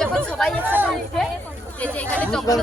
যখন সবাই একসাথে উঠে এখানে তখন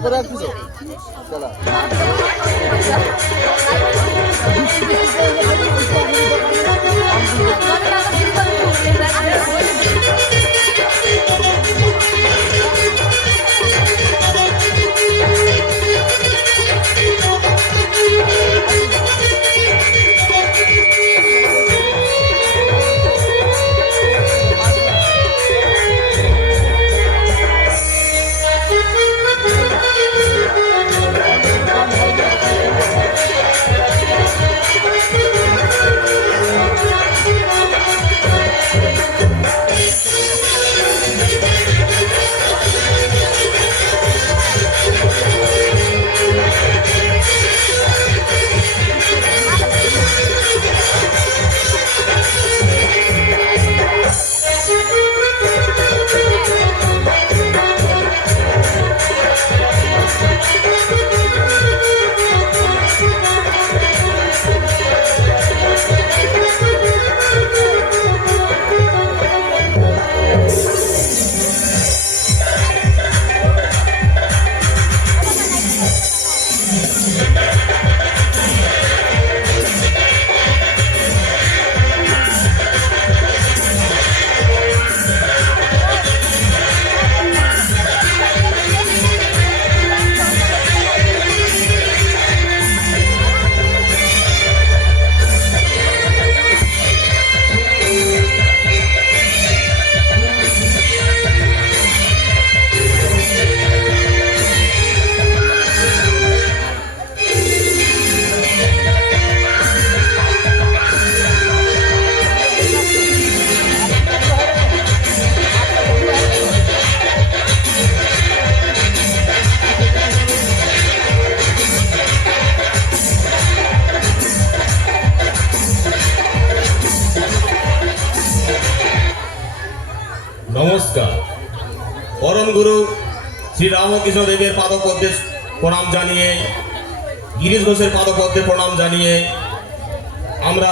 নমস্কার। পরম গুরু শ্রী রামকৃষ্ণ দেবের পাদপদ্মে প্রণাম জানিয়ে, গিরিশ ঘোষের পাদপদ্মে প্রণাম জানিয়ে আমরা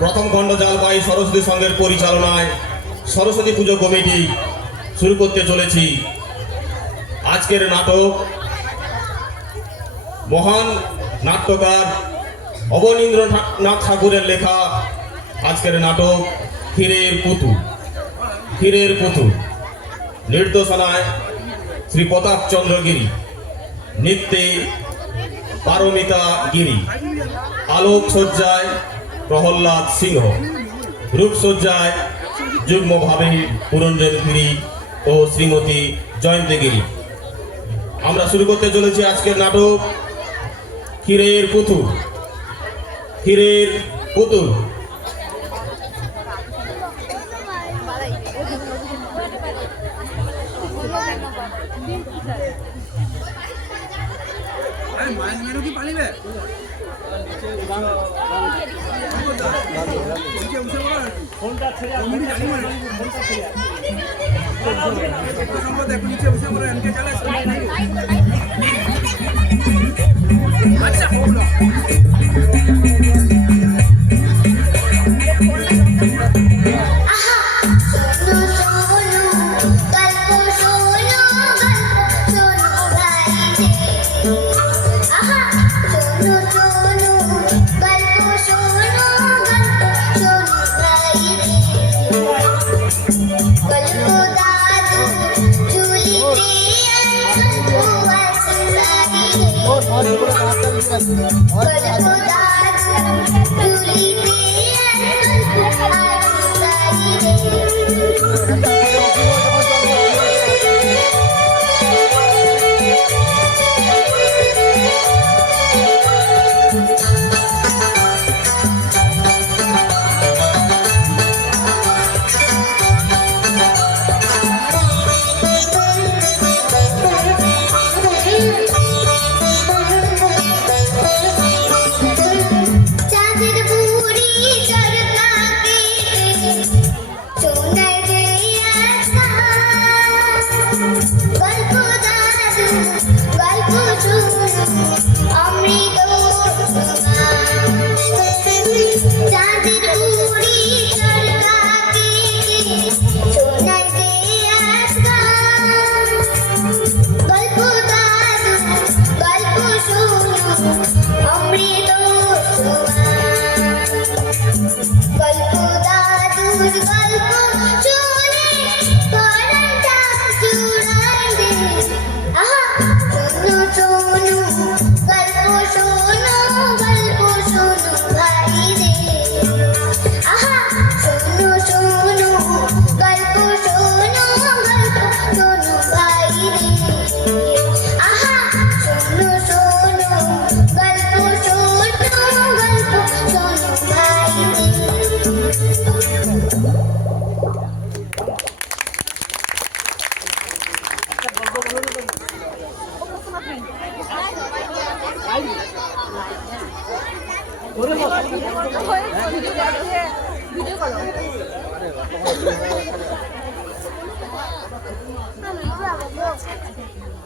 প্রথম খণ্ড জালপাই সরস্বতী সংঘের পরিচালনায় সরস্বতী পুজো কমিটি শুরু করতে চলেছি। আজকের নাটক মহান নাট্যকার অবনীন্দ্রনাথ ঠাকুরের লেখা আজকের নাটক ক্ষীরের পুতুল। ক্ষীরের পুতুল নির্দেশনায় শ্রী প্রতাপ চন্দ্র গিরি, নৃত্যে পারমিতা গিরি, আলোকসজ্জায় প্রহ্লাদ সিংহ, রূপসজ্জায় যুগ্মভাবে পুরঞ্জন গিরি ও শ্রীমতী জয়ন্তী গিরি। আমরা শুরু করতে চলেছি আজকের নাটক ক্ষীরের পুতুল। ক্ষীরের পুতুল।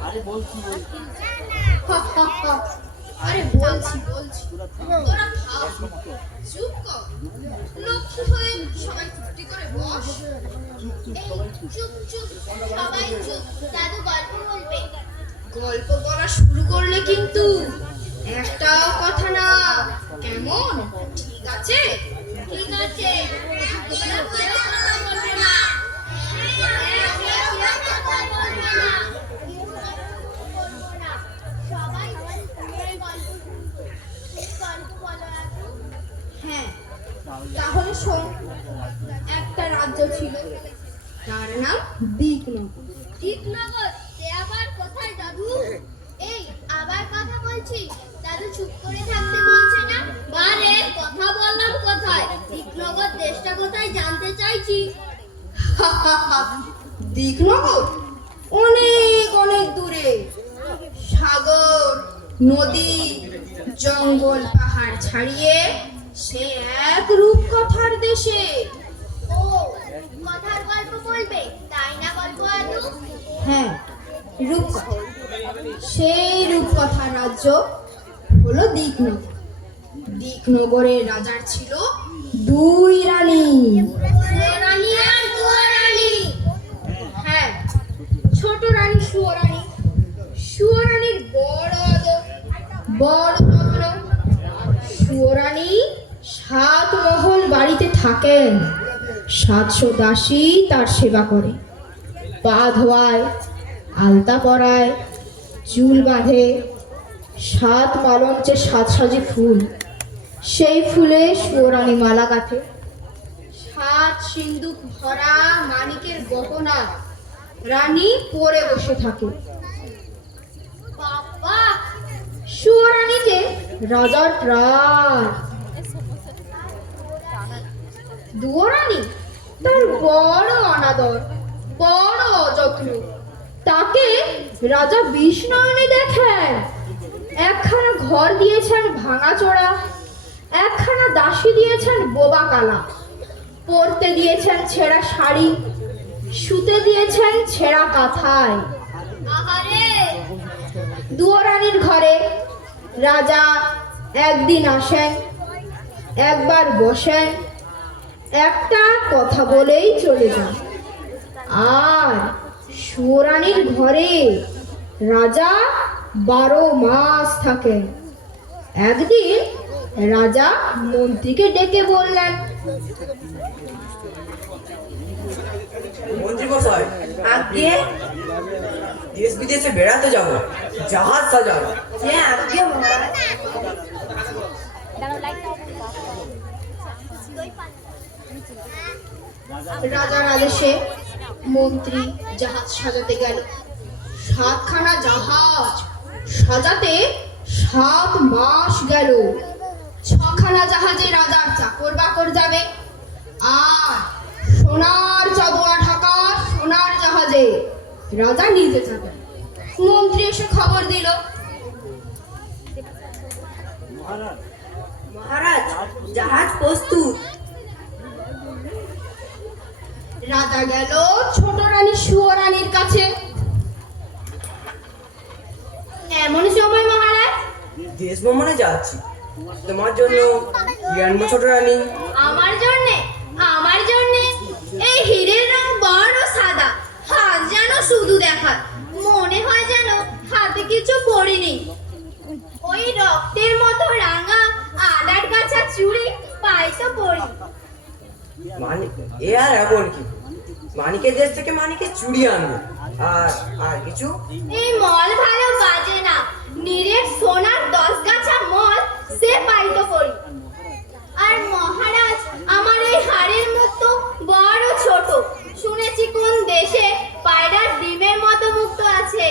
আরে বলছি তোরা খাও, চুপ কর, লক্ষ্মী হয়ে সবাই চুপটি করে বস। চুপ চুপ সবাই চুপ, দাদু গল্প বলবে। গল্প বলা শুরু করলে কিন্তু একটাও কথা না, কেমন? ঠিক আছে? ঠিক আছে, তোমরা কোনো কথা বলবে না। সবাই গল্প বলো। হ্যাঁ, তাহলে শোন। একটা রাজ্য ছিল, তার নাম দিকনগর। দিকনগর, সে আবার কোথায় দাদু? এই আবার কথা বলছি, দাদু চুপ করে থাকতে বলছে না। বারে কথা বললাম কোথায়? দিকনগর দেশটা কোথায় জানতে চাইছি। দিকনগর অনেক অনেক দূরে, সাগর নদী জঙ্গল পাহাড় ছাড়িয়ে সে এক রূপকথার দেশে। ও, কথার গল্প বলবে তাই না গল্প দাদু? হ্যাঁ, রূপকথা। সেই রূপকথার রাজ্য হলো দিকনগর। দিকনগরের রাজার ছিল দুই রানী। রানী আর দুয়ারানী। হ্যাঁ, ছোট রানী সুয়রানী। সুয়রানীর বড় আদর, বড় যত্ন। সুয়রানী 7 মহল বাড়িতে থাকেন। 700 দাসী তার সেবা করে, পা ধোয়ায়, আলতা পরায়, চুল বাঁধে। 7 মালঞ্চে 7 সাজি ফুল, সেই ফুলে সুয়রানী মালা গাঁথে। 7 সিন্দুক ভরা মানিকের গহনা রানী পরে বসে থাকে। বাবা, সুয়রানীকে রাজার প্রাণ। দুয়ারানী তার বড় অনাদর, বড় অযত্ন। তাকে রাজা বিষ্ণয়নে দেখেন। একখানা ঘর দিয়েছেন ভাঙাচোরা, একখানা দাসী দিয়েছেন বোবা কালা, পরতে দিয়েছেন ছেঁড়া শাড়ি, শুতে দিয়েছেন ছেঁড়া কাঁথায়। আহারে, দুয়ারানীর ঘরে রাজা একদিন আসেন, একবার বসেন, একটা কথা বলেই চলে যান। আর সুয়রানীর ঘরে রাজা 12 মাস থাকেন। একদিন রাজা মন্ত্রীকে ডেকে বললেন, মন্ত্রী মশাই, আজকে দেশ বিদেশে বেড়াতে যাব, জাহাজ সাজাবো। হ্যাঁ আজকে মহারাজ। রাজার আদেশে মন্ত্রী জাহাজ সাজাতে গেল। 7খানা জাহাজ সাজাতে 7 মাস গেল। 6খানা জাহাজে রাজার চাকর বাকর যাবে, আর সোনার চাদরা ঢাকা সোনার জাহাজে রাজা নিজে যাবেন। মন্ত্রী এসে খবর দিল, মহারাজ, জাহাজ প্রস্তুত। রাজা গেল ছোট রানী সুয়রানীর কাছে। এমন সময় মহারাজ, দেশ ভ্রমণে যাচ্ছি, তোমার জন্য কি আনবো ছোট রানী? আমার জন্যে, আমার জন্যে এই হীরের রং বড় সাদা, হাত যেন শুধু দেখায়, মনে হয় যেন হাতে কিছু পড়িনি। ওই রক্তের মতো রাঙা আদার গাছা চুড়ি পাই তো পড়ি। মানিক, এ আর এমন কি? মানিকের দেশ থেকে মানিকের চুড়ি আনবো, আর আর কিছু? এই মল ভালো বাজে না, নিরেট সোনার 10 গাছা মল সে পাই তো পড়ি। আর মহারাজ, আমার এই হাড়ের মুখ তো বড় ছোট, শুনেছি কোন দেশে পায়রার ডিমের মতো মুক্ত আছে,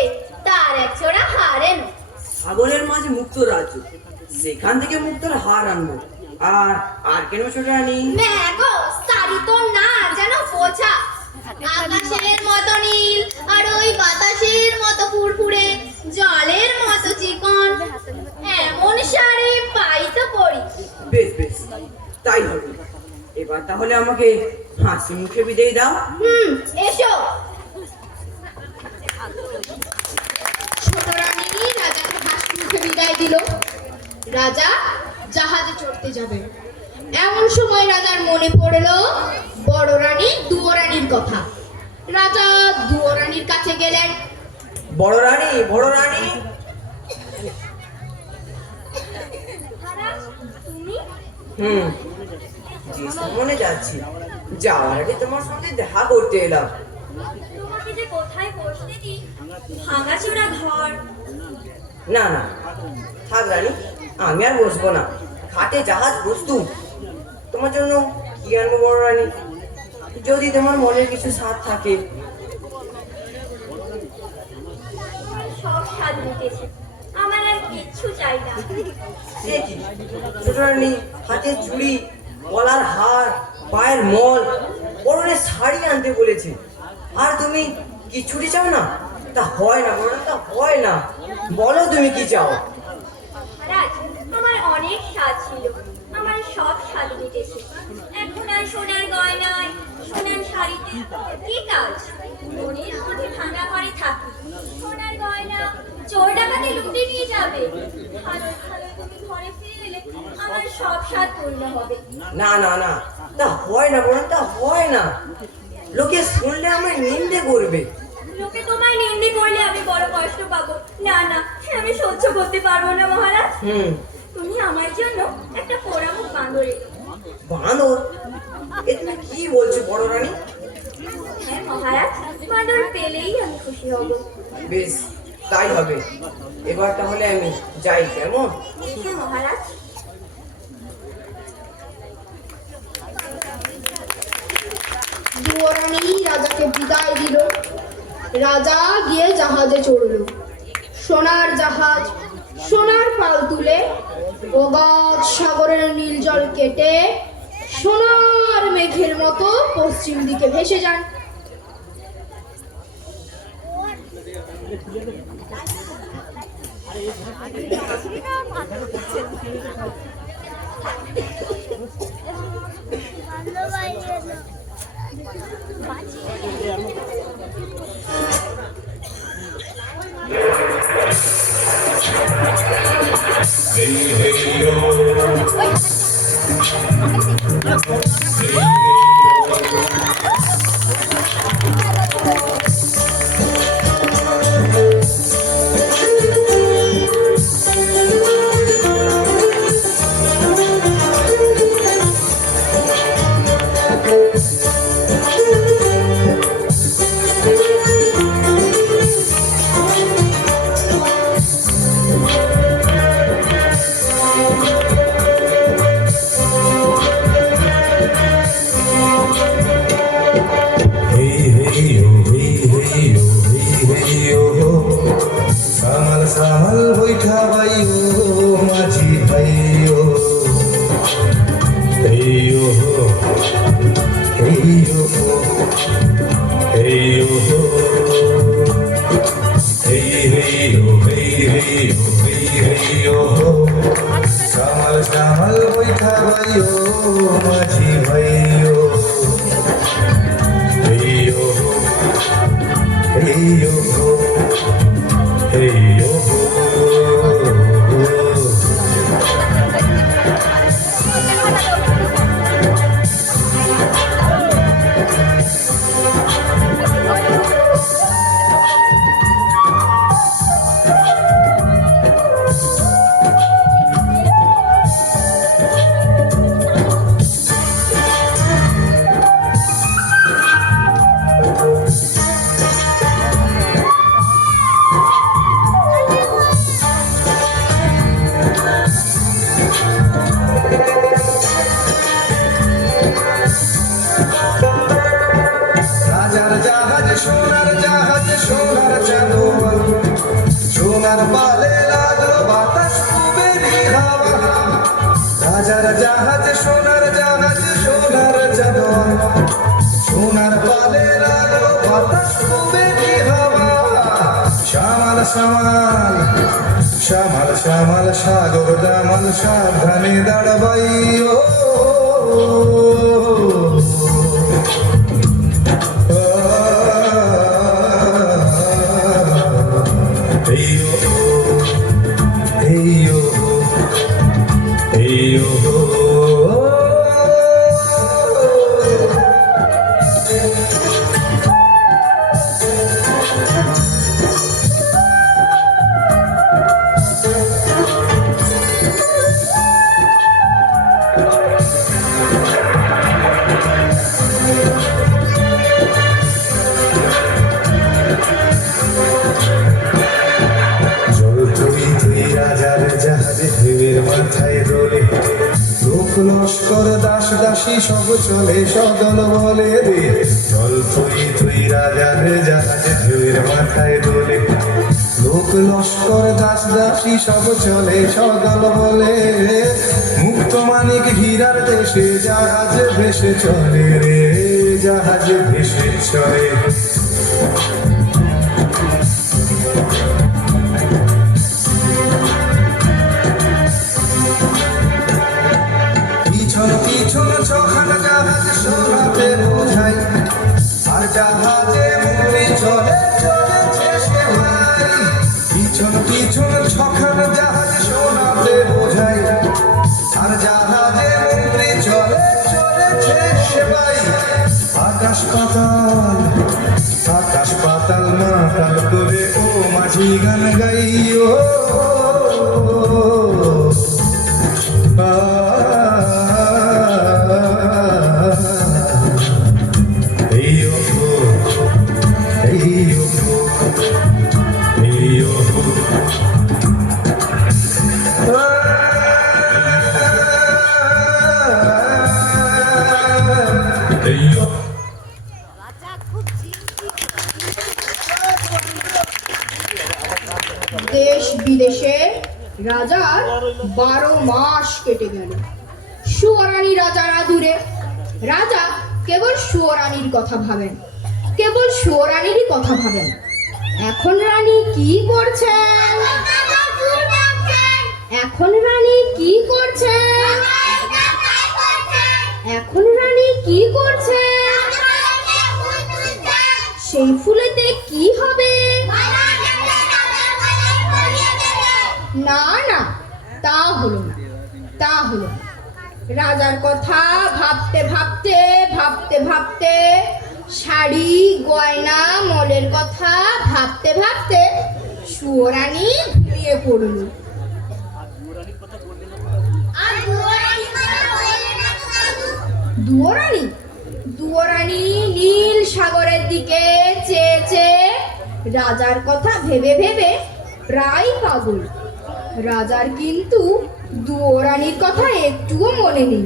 তার এক ছোড়া হাড়েন। সাগরের মাঝে মুক্ত রাজ্য, সেখান থেকে মুক্তর হার আনবো। আর আর কেন ছোট রানী? ম্যাগো, সারি তো না যেন বোঝা, আকাশের মতো নীল আর ওই বাতাসের মতো ফুরফুরে, জলের মতো চিকন, এবার তাহলে আমাকে হাসি মুখে বিদায় দাও। এসো। ছোট রানী রাজাকে হাসি মুখে বিদায় দিল। রাজা জাহাজে চড়তে যাবে। এমন সময় রাজার মনে পড়ল বড় রানী দুয়োরানীর কথা। রাজা দুয়োরানীর কাছে গেলেন। বড় রানী, বড় রানী, তুমি মনে যাচ্ছি, যাওয়ার আগে তোমার সঙ্গে দেখা করতে এলাম। তোমাকে যে কোথায় বসতে দিই, ভাঙাচোরা ঘর। না না, থাক রানী, আমি আর বসবো না। ঘাটে জাহাজ প্রস্তুত। তোমার জন্য কি আনবো বড় রানী? যদি তোমার মনের কিছু স্বাদ থাকে। সব স্বাদ মিটেছে, আমার আর কিচ্ছু চাই না। সে কি ছোট রানী, হাতের চুড়ি, গলার হার, পায়ের মল, পরনের শাড়ি আনতে বলেছে, আর তুমি কিছুই চাও না? তা হয় না বড় রানী, তা হয় না। বলো তুমি কি চাও? মহারাজ, আমার অনেক স্বাদ ছিল, আমার সব স্বাদ মিটেছে। এখন আর সোনার গয়নায়, সোনার শাড়িতে কি কাজ? মনের মধ্যে ভাঙা ঘরে থাকি, সোনার গয়না চোর ডাকাতে লুটে নিয়ে যাবে। ভালো ভালো তুমি ঘরে ফিরে এলে আমার সব স্বাদ পূর্ণ হবে। না না না, তা হয় না বড় রানী, তা হয় না। লোকে শুনলে আমায় নিন্দে করবে। লোকে তোমায় নিন্দে করলে আমি বড় কষ্ট পাবো। না না, আমি সহ্য করতে পারবো না মহারাজ। তুমি আমার জন্য একটা পোড়ামুখ বাঁদর এনো। বাঁদর? এ তুমি কি বলছো বড় রানী? হ্যাঁ মহারাজ, বাঁদর পেলেই আমি খুশি হব। বেশ, তাই হবে। এবার তাহলে আমি যাই, কেমন? এসো মহারাজ। দুয়োরানী রাজাকে বিদায় দিল। রাজা গিয়ে জাহাজে চড়ল। সোনার জাহাজ সোনার পাল তুলে অগাধ সাগরের নীল জল কেটে সোনার মেঘের মতো পশ্চিম দিকে ভেসে যান। সামাল বৈঠা বাইও মাঝি ভাইও, হেইও হেইও হেইও হেইও হেইও হেইও, সামাল সামাল বৈঠা বাইও মাঝি ভাইও, হেইও হেইও hey yo সোনার পালে লাগলো বাতাস কুবেরি হাওয়া, রাজার জাহাজ সোনার জাহাজ সোনার চাঁদোয়া, সোনার পালে লাগলো বাতাস কুবেরি হাওয়া, শ্যামাল শ্যামাল শ্যামাল শ্যামাল সাগর দামাল সাবধানে দাঁড়াবাই ও জল তুই তুই রাজার জাহাজে ঢেউয়ের মাথায় দোলে লোক লস্কর দাস দাসী সব চলে সদল বলে রে জল তুই তুই রাজার জাহাজে ঢেউয়ের মাথায় দোলে লোক লস্কর দাস দাসী সব চলে সদল বলে মুক্ত মানিক হীরার দেশে জাহাজ ভেসে চলে রে জাহাজ ভেসে চলে পিছন পিছন ছখানা জাহাজ সোনাতে বোঝাই আর জাহাজে মুড়ি চলে চলেছে সে ভাই পিছন পিছন ছখানা জাহাজ সোনাতে বোঝাই আর জাহাজে মুড়ি চলে চলেছে সে ভাই আকাশ পাতাল মাতাল করে ও মাঝি গান গাইও দেশ বিদেশে রাজার 12 মাস কেটে গেল। সুয়রানী রাজার আদুরে রাজা কেবল সুয়রানীর কথা ভাবেন, কেবল সুয়রানীরই কথা ভাবেন। এখন রানী কি করছেন? এখন রানী কি করছেন? এখন রানী কি করছেন? সেই ফুলেতে কি হবে? না না, তা হলো না, তা হলো না। রাজার কথা ভাবতে ভাবতে ভাবতে ভাবতে শাড়ি গয়না মলের কথা ভাবতে ভাবতে সুয়রানী ঘুমিয়ে পড়ল। দুয়োরানী দুয়োরানী নীল সাগরের দিকে চেয়ে চেয়ে রাজার কথা ভেবে ভেবে প্রায় পাগল। রাজার কিন্তু দুয়োরানীর কথা একটুও মনে নেই।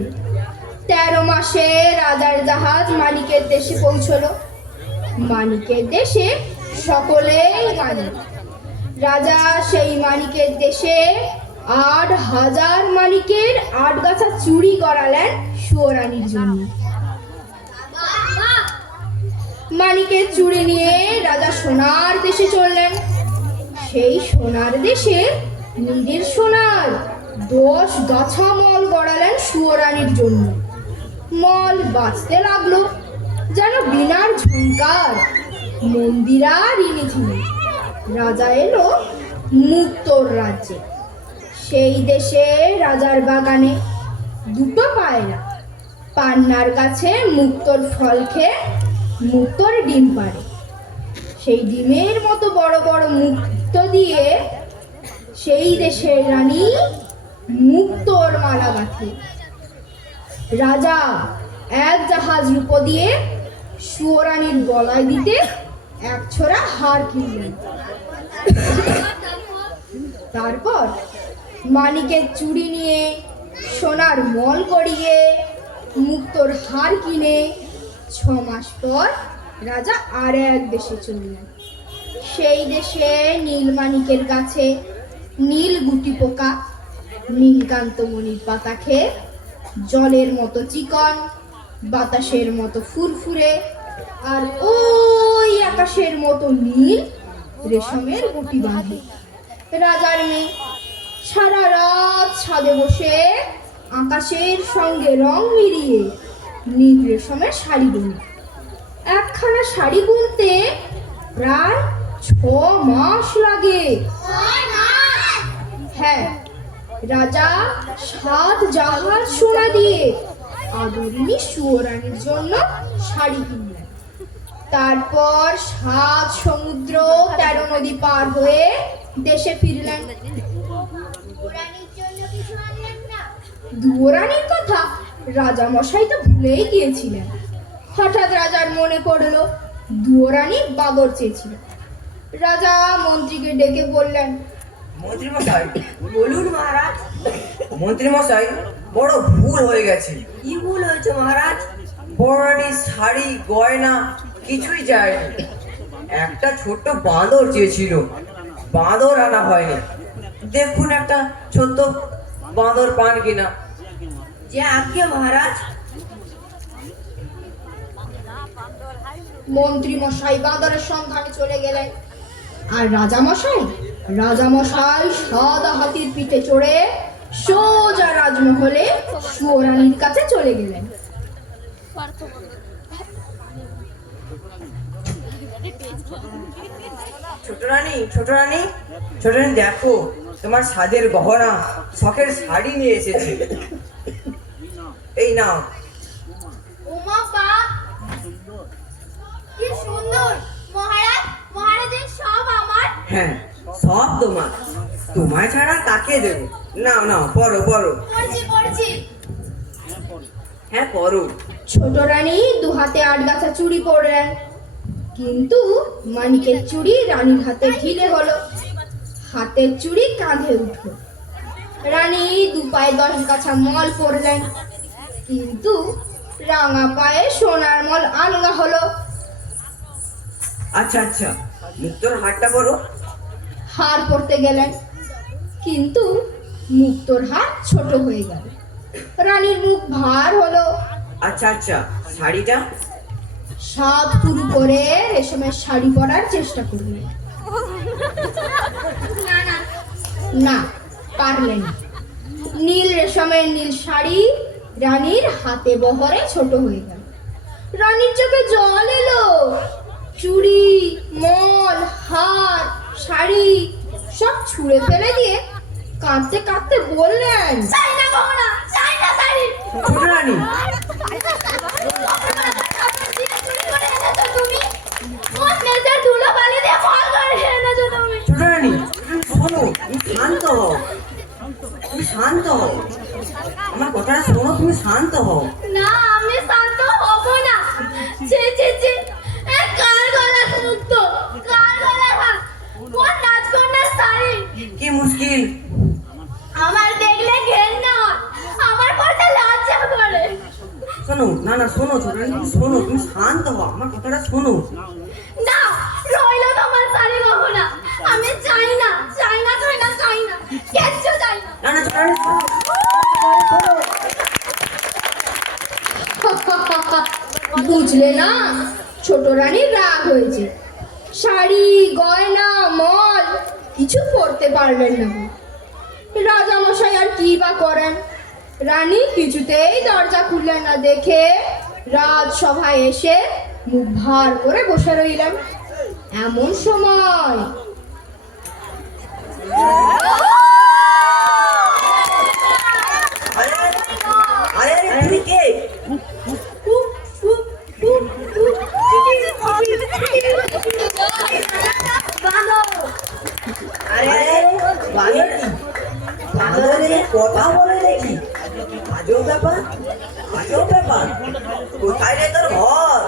13 মাসে রাজার জাহাজ মানিকের দেশে পৌঁছলো। মানিকের দেশে সকলেই মানিক। রাজা সেই মানিকের দেশে 8,000 মানিকের 8 গাছা চুড়ি করালেন সুয়রানীর জন্য। মানিকের চুড়ি নিয়ে রাজা সোনার দেশে চললেন। সেই সোনার দেশে নিজের সোনার 10 গাছা মল গড়ালেন সুয়রানীর জন্য। মল বাঁচতে লাগলো যেন বিনার ঝংকার, মন্দিরা রিনিঝিনি। রাজা এলো মুক্তোর রাজ্যে। সেই দেশে রাজার বাগানে 2টো পায়রা পান্নার গাছে মুক্তোর ফল খেয়ে মুক্তোর ডিম পাড়ে। সেই ডিমের মতো বড় বড় মুক্তো দিয়ে সেই দেশের রানী মুক্তোর মালা গাঁথে। রাজা এক জাহাজ রূপো দিয়ে সুয়রানীর গলায় দিতে 1 ছোরা হার কিনলেন। তারপর মানিকের চুড়ি নিয়ে সোনার মল গড়িয়ে মুক্তোর হার কিনে 6 মাস পর রাজা আর এক দেশে চললেন। সেই দেশে নীলমাণিকের গাছে নীল গুটি পোকা নীলকান্তমণির পাতা খেয়ে জলের মতো চিকন, বাতাসের মতো ফুরফুরে, আর ওই আকাশের মতো নীল রেশমের গুটি বাঁধে। রাজার মেয়ে সারা রাত ছাদে বসে আকাশের সঙ্গে রং মিলিয়ে নীল রেশমের শাড়ি বুনল। একখানা শাড়ি বুনতে প্রায় 6 মাস লাগে। হ্যাঁ, রাজা 7 জাহাজ সোনা দিয়ে আদরিনী সুয়োরানীর জন্য শাড়ি কিনলেন। তারপর 7 সমুদ্র 13 নদী পার হয়ে দেশে ফিরলেন। দুয়োরানীর কথা রাজা মশাই তো ভুলেই গিয়েছিলেন। হঠাৎ রাজার মনে পড়লো দুয়োরানী বাদর চেয়েছিল। রাজা মন্ত্রীকে ডেকে বললেন, মন্ত্রী মশাই বলুন মহারাজ। মন্ত্রী মশাই, বড় ভুল হয়ে গেছে। কি ভুল হয়েছে মহারাজ? বড় রানীর শাড়ি গয়না কিছুই যায়নি। একটা ছোট্ট বাঁদর চেয়েছিল, বাঁদর আনা হয়নি। দেখুন একটা ছোট্ট বাঁদর পান কিনা। যে আজ্ঞে মহারাজ। মন্ত্রী মশাই বাঁদরের সন্ধানে চলে গেলেন। আর রাজামশাই সাদা হাতির পিঠে চড়ে সোজা রাজমহলে সুয়োরানীর কাছে চলে গেলেন। ছোট রানী, ছোট রানী, ছোট রানী, দেখো তোমার সাজের গহনা শখের শাড়ি নিয়ে এসেছে। এই নাও। ওমা বা, কি সুন্দর! মহারাজের সব আমার। হ্যাঁ, সব তোমার। তোমায় ছাড়া কাকে দেবো? নাও নাও, পরো পরো। পড়ছি। হ্যাঁ, পরো। ছোট রানী 2 হাতে 8 গাছা চুড়ি পরলেন, কিন্তু মানিকের চুড়ি রানীর হাতে ঢিলে হলো। হাতের চুড়ি কাঁধে উঠল। রানী 2 পায়ে 10 গাছা মল পরলেন, কিন্তু রাঙা পায়ে সোনার মল আলগা হলো। আচ্ছা আচ্ছা, মুক্তোর হারটা পরো। হার পরতে গেলেন, কিন্তু মুক্তোর হার ছোট হয়ে গেল। রানীর মুখ ভার হলো। আচ্ছা আচ্ছা, শাড়িটা। 7 পুরু করে রেশমের শাড়ি পরার চেষ্টা করলেন। না, পারলেন না। নীল রেশমের নীল শাড়ি রানীর হাতে বহরে ছোট হয়ে গেল। রানীর চোখে জল এলো। চুড়ি, মল, হার, শাড়ি সব ছুঁড়ে ফেলে দিয়ে কাঁদতে কাঁদতে বললেন, চাই না গহনা, চাই না শাড়ি। ছোট রানী, তুমি কোন মেয়েদের ধুলো বালি দিয়ে ফল করে এনেছো তুমি? ছোট রানী, শোনো, তুমি শান্ত হও। তুমি শান্ত হও, আমার কথাটা শোনো, তুমি শান্ত হও। না, আমি শান্ত হব না। ছি, এ কার গলা মুক্ত, কার গলা হাত, কোন রাজকন্যার শাড়ি? কি মুশকিল। আমার দেখলে ঘেন্না হয়, আমার পড়তে লজ্জা করে। শোনো, না না, শোনো ছোট রানী, তুমি শোনো, তুমি শান্ত হও, আমার কথাটা শোনো। না, রইলো তোমার শাড়ি গহনা। আমি চাই না, কিচ্ছু চাই না। না না, ছোট রানী, শোনো। বুঝলে না, ছোট রানীর রাগ হয়েছে। শাড়ি, গয়না, মল কিছু পরতে পারলেন না। রাজামশাই আর কি বা করেন? রানী কিছুতেই দরজা খুললেন না দেখে রাজসভায় এসে মুখ ভার করে বসে রইলেন। এমন সময় আরে আরে, তুমি কে? আরে বাঁদরে কথা বলে দেখি। আজব ব্যাপার, কোথায় রে তোর ঘর?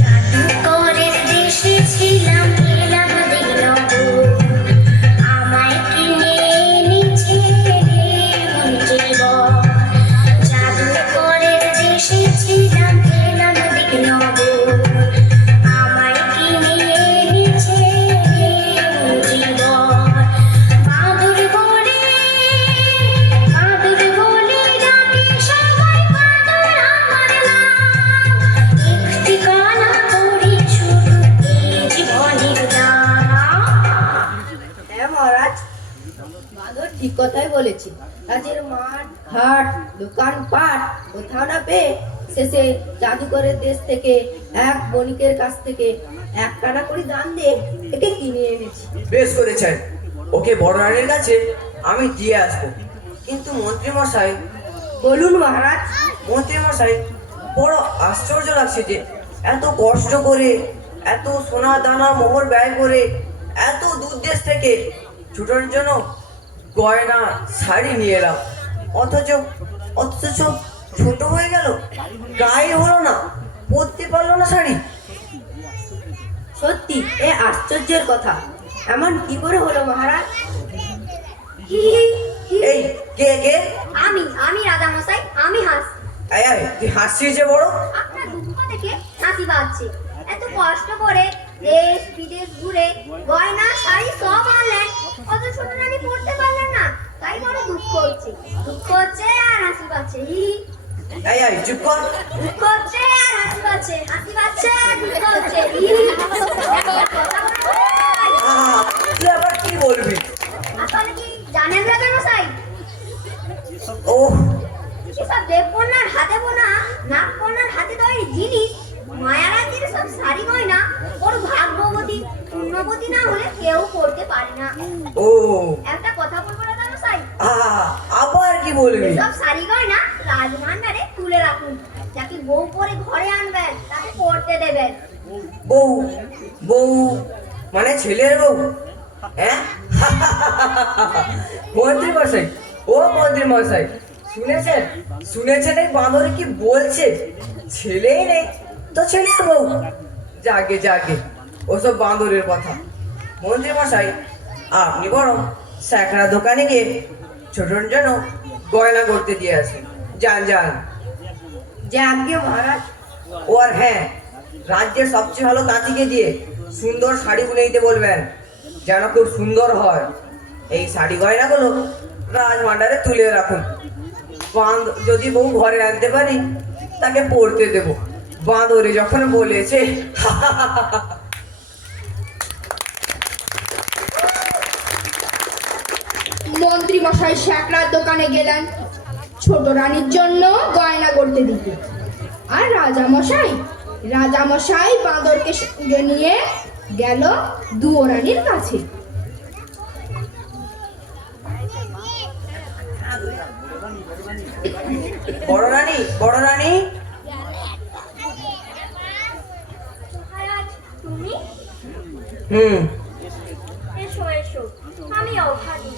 জাদুকরের দেশে ছিলাম, এলাম দেখলাম আমায় কিনে এনেছে জীবন। জাদুকরের দেশে ছিলাম, এলাম দেখলাম আমায় কিনে এনেছে জীবন। বাদর বলে ডাকে সবাই, বাদর আমার নাম। একটি গানা করি শুধু এই জীবনের কথাই বলেছি। রাজের মাঠ ঘাট দোকানপাট কোথাও না পেয়ে শেষে জাদুকরের দেশ থেকে এক বণিকের কাছ থেকে 1 টাকা করে দাম দিয়ে একে কিনে এনেছি। বেশ করেছেন, ওকে বড় রানীর কাছে আমি দিয়ে আসবো। কিন্তু মন্ত্রী মশাই, বলুন মহারাজ। মন্ত্রী মশাই, বড় আশ্চর্য লাগছে যে এত কষ্ট করে, এত সোনা দানা মোহর ব্যয় করে, এত দূর দেশ থেকে ছোটর জন্য গয়না শাড়ি নিয়ে এলাম, অথচ অথচ ছোট হয়ে গেল, গায়ে হলো না, পরতে পারলো না শাড়ি। সত্যি এ আশ্চর্যের কথা। এমন কি করে হলো মহারাজ? এই কে কে? আমি রাজা মশাই, আমি হাসি। আয় আয়, তুই হাসছিস যে বড়? আপনার দুঃখ থেকে হাসি পাচ্ছে। এত কষ্ট করে দেশ বিদেশ ঘুরে গয়না শাড়ি সব আনলেন, অত ছোট রানী পড়তে পারলেন না, তাই বড় দুঃখ হচ্ছে। দুঃখ হচ্ছে আর হাসি পাচ্ছে। আয় আয়, চুপ কর। দুঃখ হচ্ছে আর হাসি পাচ্ছে, হাসি পাচ্ছে আর দুঃখ হচ্ছে। আহা, তুই আবার কি বলবি? আপনারা কি জানেন রাজা মশাই, ও এসব দেবকন্যার হাতে বোনা নাক কন্যার হাতে তৈরি জিনিস, মায়ারাজ্যের সব শাড়ি গয়না ওর ভাগ্যবতী পূর্ণবতী না হলে কেউ করতে পারে না। ও একটা কথা বলবো রাজা মশাই, আহা, আবার কি বলবি? সব শাড়ি গয়না রাজভান্ডারে তুলে রাখুন, যাকে বউ করে ঘরে আনবেন তাকে পড়তে দেবেন। বউ বউ মানে ছেলের বউ? হ্যাঁ মন্ত্রী মশাই, ও মন্ত্রী মশাই, শুনেছেন শুনেছেন এই বাঁদরে কি বলছে? ছেলেই নেই তো ছেলের বউ? জাগে জাগে, ওসব বাঁদরের কথা। মন্ত্রী মশাই, আপনি বরং স্যাকরা দোকানে গিয়ে ছোটর জন্য গয়না করতে দিয়ে আসেন। যান যান। যে আজ্ঞে মহারাজ। ও আর হ্যাঁ, রাজ্যের সবচেয়ে ভালো তাঁতিকে দিয়ে সুন্দর শাড়ি বুনে দিতে বলবেন, যেন খুব সুন্দর হয়। এই শাড়ি গয়নাগুলো রাজভান্ডারে তুলে রাখুন। যদি বউ ঘরে আনতে পারি তাকে পড়তে দেব। বাঁদরে যখন বলেছে। মন্ত্রী মশাই শ্যাকরার দোকানে গেলেন ছোট রানীর জন্য গয়না করতে দিতে। আর রাজা মশাই বাঁদরকে সঙ্গে নিয়ে গেল দুয়োরানীর কাছে। বড় রানী, বড় রানী। মহারাজ তুমি? এসো এসো, আমি অভাগী,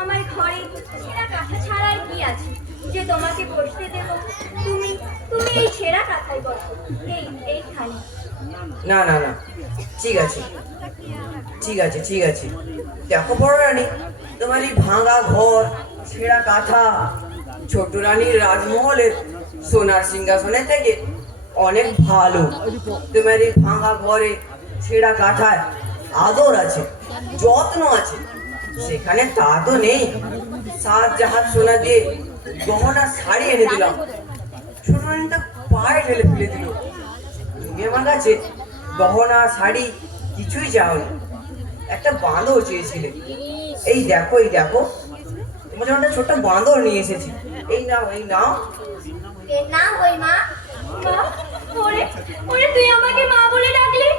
আমার ঘরে ছেঁড়া কাঁথা ছাড়া আর কি আছে যে তোমাকে বসতে দেব? তুমি তুমি এই ছেঁড়া কাঁথায় বসো, এইখানে। না না না, ঠিক আছে ঠিক আছে ঠিক আছে। দেখো বড় রানী, তোমার এই ভাঙা ঘর, ছেঁড়া কাঁথা ছোট রানীর রাজমহলের সোনার সিংহাসনের থেকে অনেক ভালো। তোমার এই ভাঙা ঘরে, ছেঁড়া কাঁথায় আদর আছে, যত্ন আছে। সেখানে তা তো নেই। 7 জাহাজ সোনা দিয়ে গহনা শাড়ি এনে দিলাম, ছোট রানীটা পায়ে ঢেলে ফেলে দিল। তুমি আমার কাছে গহনা শাড়ি কিছুই চাওনি, একটা বাঁদর চেয়েছিলে। এই দেখো এই দেখো, তোমার জন্য একটা ছোট্ট বাঁদর নিয়ে এসেছি। এই নাও এই নাও। এর নাম ওই মা। মা, ওরে ওরে, তুই আমাকে মা বলে ডাকলি,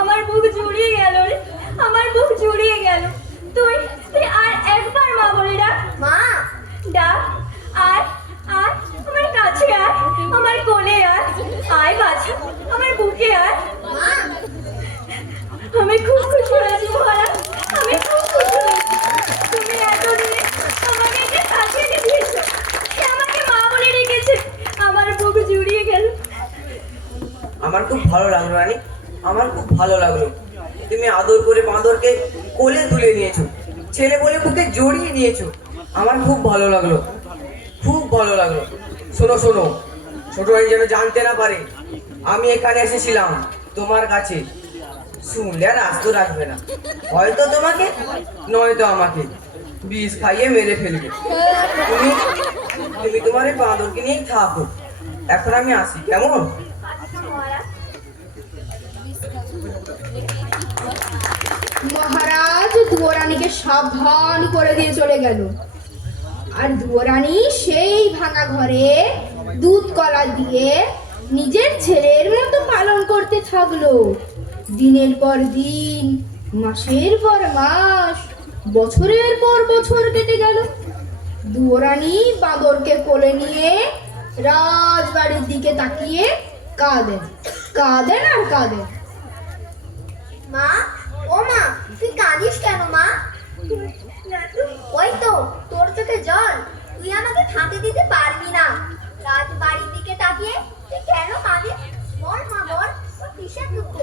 আমার বুক জুড়িয়ে গেল রে, আমার বুক জুড়িয়ে গেল। তুই তুই আর একবার মা বলে ডাক। মা ডাক, আয় আয় আমার কাছে আয়, আমার কোলে আয়, আয় বাছা আমার বুকে আয়। মা, আমি খুব খুশি হয়েছি মহারাজ, আমি খুব খুশি হয়েছি। তুমি এতদিনে আমাকে একটা কাছে এনে দিয়েছো, সে আমাকে মা বলে রেখেছে, আমার বুক জুড়িয়ে গেল। আমার খুব ভালো লাগলো রানী, আমার খুব ভালো লাগলো। তুমি আদর করে বাঁদরকে কোলে তুলে নিয়েছো, ছেলে বলে বুকে জড়িয়ে নিয়েছো। আমার খুব ভালো লাগলো, খুব ভালো লাগলো। শোনো শোনো, ছোট রানী যেন জানতে না পারে আমি এখানে এসেছিলাম তোমার কাছে। শুনলে আর আস্ত রাখবে না, হয়তো তোমাকে নয়তো আমাকে বিষ খাইয়ে মেরে ফেলবে। তুমি তুমি তোমার এই বাঁদরকে নিয়েই থাকো। এখন আমি আসি, কেমন? মহারাজ দুয়োরানীকে সাবধান করে দিয়ে চলে গেল। আর দুয়োরানী সেই ভাঙা ঘরে দুধ কলা দিয়ে নিজের ছেলের মতো পালন করতে থাকলো। দিনের পর দিন, মাসের পর মাস, বছরের পর বছর কেটে গেল। দুয়োরানী বাঁদরকে কোলে নিয়ে রাজবাড়ির দিকে তাকিয়ে কাঁদেন, কাঁদেন আর কাঁদেন। মা, ও মা, তুই কাঁদিস কেন মা? ওই তো তোর চোখে জল, তুই আমাকে থামতে দিতে পারবি না। রাজবাড়ির দিকে তাকিয়ে তুই কেন কাঁদিস? বল মা, বল, তোর কিসের দুঃখ?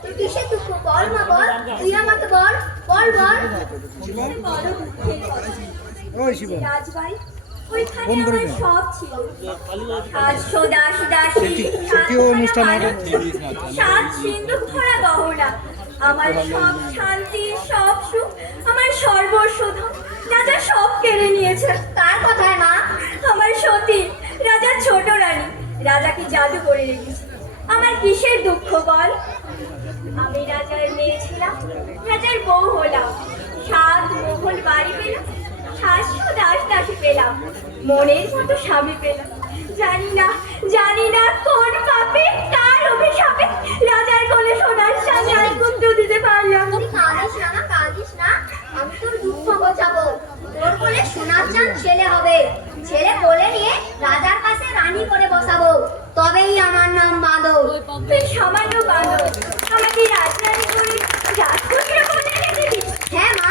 তুই কিসের দুঃখ বল মা, বল, তুই আমাকে বল, বল বল। রাজবাড়ি, ওইখানে আমার সব ছিল। দাসী দাসী, সাত সিন্ধু ভরা গহনা, আমার সব শান্তি, সব সুখ, আমার সর্বস্ব ধন রাজা সব কেড়ে নিয়েছে। কার কথায় মা? আমার সতী, রাজার ছোট রানী। রাজাকে জাদু করে রেখেছে। আমার কিসের দুঃখ বল? আমি রাজার মেয়ে ছিলাম, রাজার বউ হলাম, 7 মহল বাড়ি পেলাম, 700 দাস দাসী পেলাম, মনের মতো স্বামী পেলাম। জানি না কোন পাপে, কার অভিশাপে রাজার কোলে সোনার সাথে আর পুত্র দিতে পারলাম। তুই কাঁদিস না, কাঁদিস না, আমি তোর দুঃখ বোঝাবো। তোর কোলে সোনার চাঁদ ছেলে হবে, ছেলে কোলে নিয়ে রাজার কাছে রানী করে বসাবো, তবেই আমার নাম বাঁদর। তুই সামান্য বাঁদর, আমাকে রাজরানী করে রাজপুত্র বলে রেখেছিস। হ্যাঁ মা,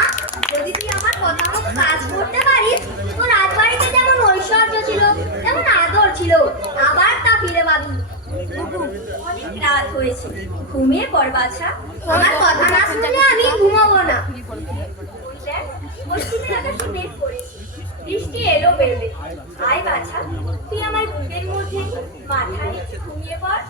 যদি তুই আমার কথা মতো কাজ করতে পারিস, তো রাজবাড়িতে যেমন ঐশ্বর্য ছিল, তেমন আদর ছিল, আবার তা ফিরে পাবি। অনেক রাত হয়েছে, ঘুমিয়ে পড় বাছা। আমার কথা না শুনলে আমি ঘুমাবো না। পশ্চিমের আকাশে মেঘ পড়েছে, বৃষ্টি এলো বেরবে। আয় বাছা, তুই আমার বুকের মধ্যে মাথা রেখে ঘুমিয়ে পড়।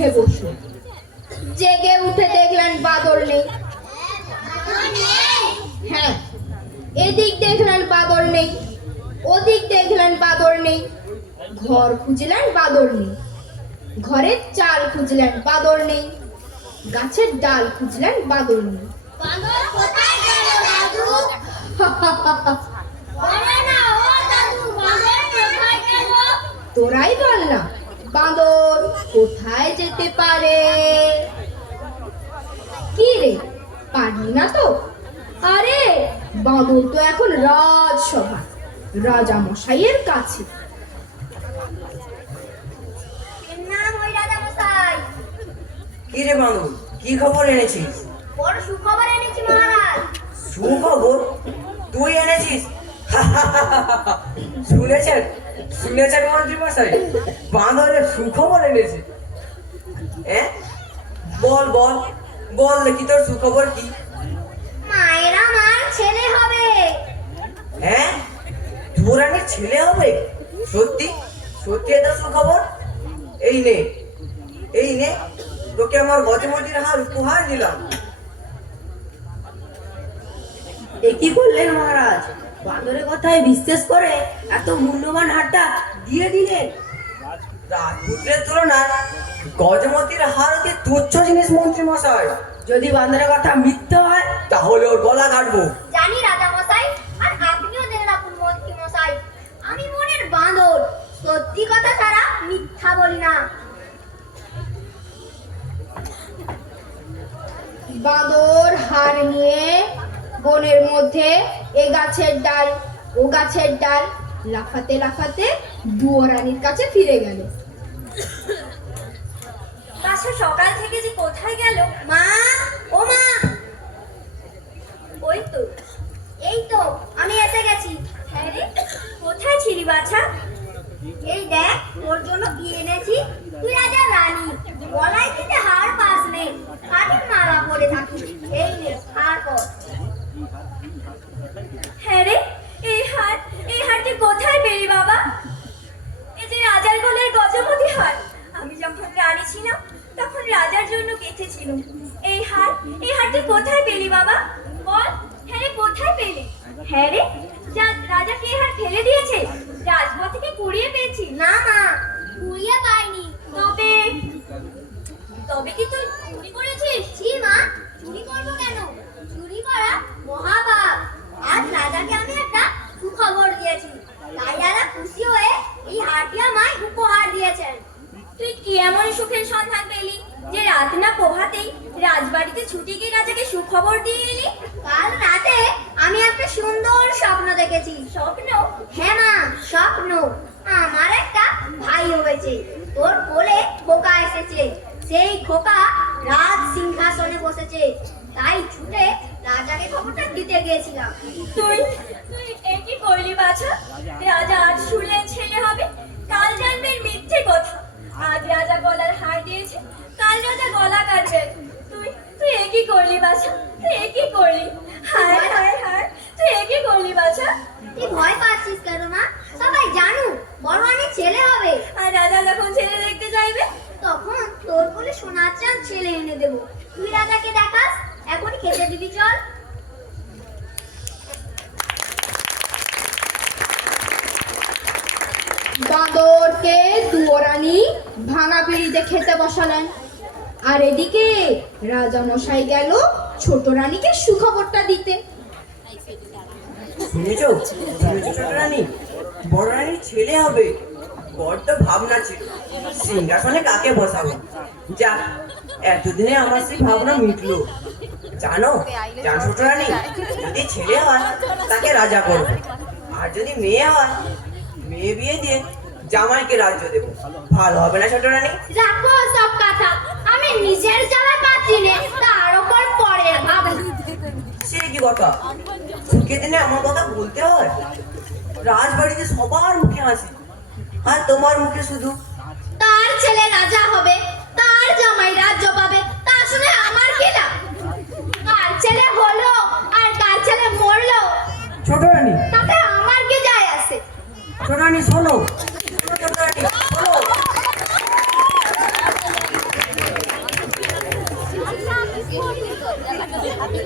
উঠে বসলেন। জেগে উঠে দেখলেন বাদর নেই। হ্যাঁ, এদিক দেখলেন বাদর নেই, ওদিক দেখলেন বাদর নেই। ঘর খুঁজলেন, বাদর নেই। ঘরের চাল খুঁজলেন, বাদর নেই। গাছের ডাল খুঁজলেন, বাদর নেই। বাঁদর কোথায় গেল দাদু? বলে না ও দাদু, বাঁদর কোথায় গেল? তোরাই বল না, বাঁদর কোথায় যেতে পারে? কি রে, পারলি না তো? আরে বাঁদর তো এখন রাজসভা, রাজা মশাইয়ের কাছে। নাম ওই রাজা মশাই। কি রে বাঁদর, কি খবর এনেছিস? বড় সুখবর এনেছি মহারাজ। সুখবর? তুই এনেছিস? শুনেছেন শুনেছেন মন্ত্রী মশাই, বাঁদরের সুখবর এনেছে। হ্যাঁ, বল বল বল দেখি তোর সুখবর কি? মায়ের আমার ছেলে হবে। হ্যাঁ, তোরানির ছেলে হবে? সত্যি সত্যি এটা সুখবর? এই নে, এই নে, তোকে আমার গজমতির হার উপহার দিলাম। এ কি করলেন মহারাজ? বাঁদরের কথায় বিশ্বাস করে এত মূল্যবান হারটা দিয়ে দিলেন? রাজপুত্রের তুলনায় গজমতির হার অতি তুচ্ছ জিনিস মন্ত্রী মশাই। যদি বাঁদরের কথা মিথ্যে হয়? তাহলে ওর গলা কাটবো। জানি রাজা মশাই, আর আপনিও জেনে রাখুন মন্ত্রী মশাই, আমি মনের বাঁদর, সত্যি কথা ছাড়া মিথ্যা বলি না। বাঁদর হার নিয়ে বনের মধ্যে এ গাছের ডাল ও গাছের ডাল লাফাতে লাফাতে দুয়োরানির কাছে ফিরে গেল। বাসা সকাল থেকে যে কোথায় গেল? মা, ও মা! ওই তো, এই তো আমি এসে গেছি। হ্যাঁ রে, কোথায় ছিলি বাছা? এই দেখ, তোর জন্য কি এনেছি। তুই রাজা রানী, গলায় দিতে হার পাস নে, কাঠের মালা পরে থাকিস। এই নে, হার পর। হ্যাঁ রে, এই হার তুই কোথায় পেলি বাবা? এই যে রাজার গলার গজমতি হার, আমি যখন রানী ছিলাম তখন রাজার জন্য গেঁথেছিলাম। এই হার তুই কোথায় পেলি বাবা? বল, হ্যাঁ রে, কোথায় পেলি? হ্যাঁ রে, রাজা কি হার ফেলে দিয়েছে? রাজপথ থেকে কুড়িয়ে পেয়েছি। না মা, কুড়িয়ে পাইনি। তবে কি তুই চুরি করেছিস? ছি মা, চুরি করবো কেন? চুরি করা মহাপাপ। আজ রাজাকে আমি একটা সুখবর দিয়েছি, তাই রাজা খুশি হয়ে এই হারটি আমায় উপহার দিয়েছেন। তুই কি এমন সুখের সন্ধান পেলি যে রাত না পোহাতেই রাজবাড়িতে ছুটি গিয়ে রাজাকে সুখবর দিয়ে এলি? কাল রাতে আমি একটা সুন্দর স্বপ্ন দেখেছি। স্বপ্ন? হ্যাঁ মা, স্বপ্ন। আমার একটা ভাই হয়েছে, তোর কোলে খোকা এসেছে। সেই খোকা রাজ সিংহাসনে বসেছে, তাই ছুটে রাজাকে খবরটা দিতে গিয়েছিলাম। তুই কি করলি বাছা? রাজা আজ শুনলেন ছেলে হবে, কাল জানবেন মিথ্যে কথা। আজ রাজা গলার হার দিয়েছে, কাল রাজা গলা কাটবেন। তুই একই করলি বাছা, তুই একই করলি। হায় হায় হায়, তুই একই করলি বাছা। তুই ভয় পাচ্ছিস কেন মা? সবাই জানুক বড় রানীর ছেলে হবে। আর রাজা যখন ছেলে দেখতে চাইবে তখন তোর কোলে সোনার চাঁদ ছেলে এনে দেবো। তুই রাজাকে দেখাস, এখনই খেতে দিবি, চল। বাঁদরকে দুয়োরানি ভাঙা পিঁড়িতে খেতে বসালেন, আর এদিকে রাজা মশাই গেল ছোট রানীকে সুখবরটা দিতে। শুনেছ শুনেছ ছোট রানী, বড় রানীর ছেলে হবে। বড্ড ভাবনা ছিল সিংহাসনে কাকে বসাবো। যাক, এতদিনে আমার সেই ভাবনা মিটলো। জানো ছোট রানী, যদি ছেলে হয় তাকে রাজা করবো, আর যদি মেয়ে হয় মেয়ে বিয়ে দিয়ে জামাইকে রাজ্য দেবো। ভালো হবে না ছোট রানী? রাখো সব কথা, আমি নিজের জ্বালা পাচ্ছি না, তার উপর পরের ভাবনা। সে কি কথা? সুখে দিনে আমার কথা বলতে হয়? রাজবাড়িতে সবার মুখে হাসি, আর তোমার মুখে শুধু তার ছেলে রাজা হবে, তার জামাই রাজ্য পাবে, তা শুনে আমার কি লাভ? কার ছেলে হলো আর কার ছেলে মরলো, ছোট রানী। তাতে আমার কি যায় আসে? ছোট রানী শোনো, ছোট রানী শোনো।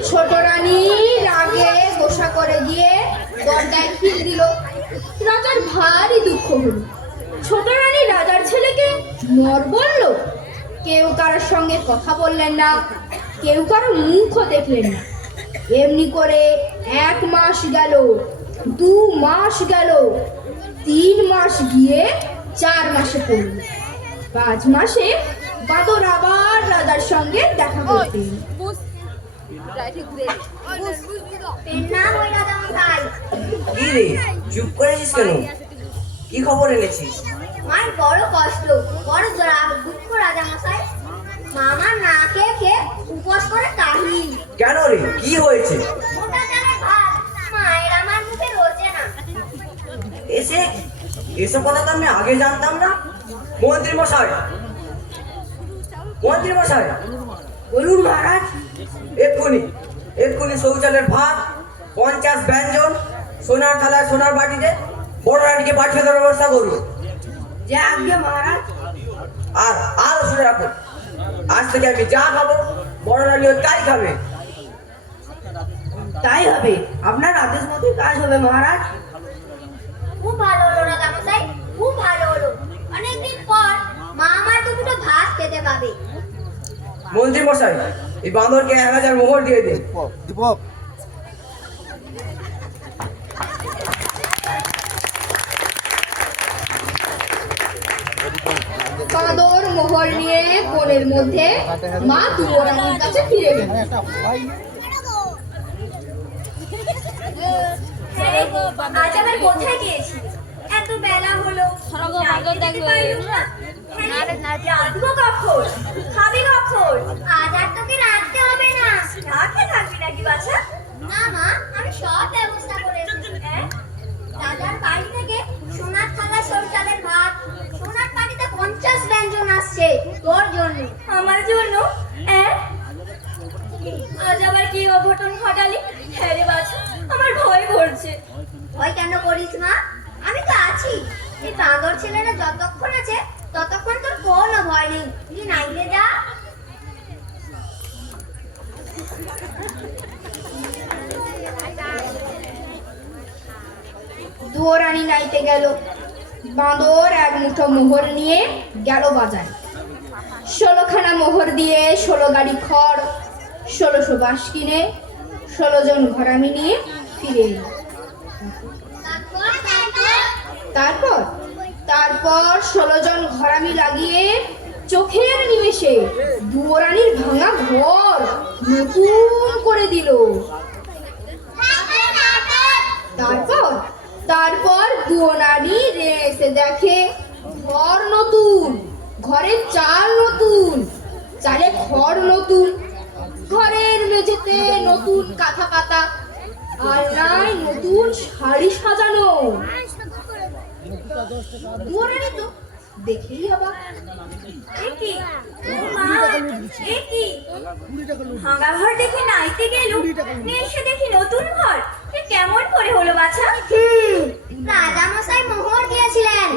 ছোট রানী রাগে গোসা করে গিয়ে দরজায় খিল দিল। রাজার ভারী দুঃখ হলো। ছোট রানী রাজার ছেলেকে মর বলল। কেউ কারোর সঙ্গে কথা বললেন না, কেউ কারো মুখও দেখলেন না। এমনি করে 1 মাস গেল, 2 মাস গেল, 3 মাস গিয়ে 4 মাসে পড়ল। 5 মাসে বাদর আবার রাজার সঙ্গে দেখা করতে এলো। নাম ওই রাজামশাই। কি রে, চুপ করেছিস কেন? কি খবর এনেছিস? আমার বড় কষ্ট, বড় দুঃখ রাজামশাই। মামা না খেয়ে খেয়ে উপোস করে কাহিল। কেন রে, কি হয়েছে? মোটা চালের ভাত মায়ের আমার মুখে রোচে না। এসব কথা তো আমি আগে জানতাম না। মন্ত্রী মশাই, মন্ত্রী মশাই, বলুন মহারাজ। এক্ষুনি শৌচালের ভাত, 50 ব্যঞ্জন, সোনার থালায় সোনার বাটিতে বড় রানীকে পাঠিয়ে দেওয়ার ব্যবস্থা করুন। যে আজ্ঞে মহারাজ। আর শুনে রাখুন, আজ থেকে আমি যা খাবো বড় রানীও তাই খাবে। তাই হবে, আপনার আদেশ মতোই কাজ হবে মহারাজ। খুব ভালো হলো রাজামশাই, খুব ভালো হলো। অনেকদিন পর মা আমার দুপুরো ভাত খেতে পাবে। মন্ত্রী মশাই, এই বাঁদরকে 1000 মোহর দিয়ে দিন। বাঁদর মোহর নিয়ে বনের মধ্যে মা দুয়োরানীর কাছে ফিরে গেল। আজ আবার কোথায় গিয়েছি? এত বেলা হলো, রাঁধবো কখন? খাবি কখন? আজ আর তোকে রাঁধতে হবে না। রাতে থাকবি নাকি বাছা? না মা, আমি সব ব্যবস্থা করে এসেছি। রাজার বাড়ি থেকে সোনার থালা সরচালের ভাত, সোনার বাড়িতে 50 ব্যঞ্জন আসছে তোর জন্য। আমার জন্য? আজ আবার কি অঘটন ঘটালি? হ্যাঁ রে বাছা, আমার ভয় করছে। ভয় কেন করিস মা? আমি তো আছি। এই বাঁদর ছেলেরা যতক্ষণ আছে ততক্ষণ তোর কোনো ভয় নেই। তুই নাইতে যা। দুয়োরানী নাইতে গেল। বাঁদর 1 মুঠো মোহর নিয়ে গেল বাজারে। 16খানা মোহর দিয়ে 16 গাড়ি খড়, 1600 বাঁশ কিনে 16 জন ঘরামি নিয়ে ফিরে এলো। তারপর 16 জন ঘরামি লাগিয়ে চোখের নিমেষে দুয়োরানীর ভাঙা ঘর নতুন করে দিল। তারপর দুয়োরানী এসে দেখে ঘর নতুন, ঘরের চাল নতুন, চালে খড় নতুন, ঘরের মেঝেতে নতুন কাঁথা পাতা, আলনায় নতুন শাড়ি সাজানো। দুয়োরানী তো দেখেই অবাক। ভাঙা ঘর দেখে নাইতে গেল, এসে দেখি নতুন ঘর। কেমন করে হলো বাছা? রাজামশাই মোহর দিয়েছিলেন,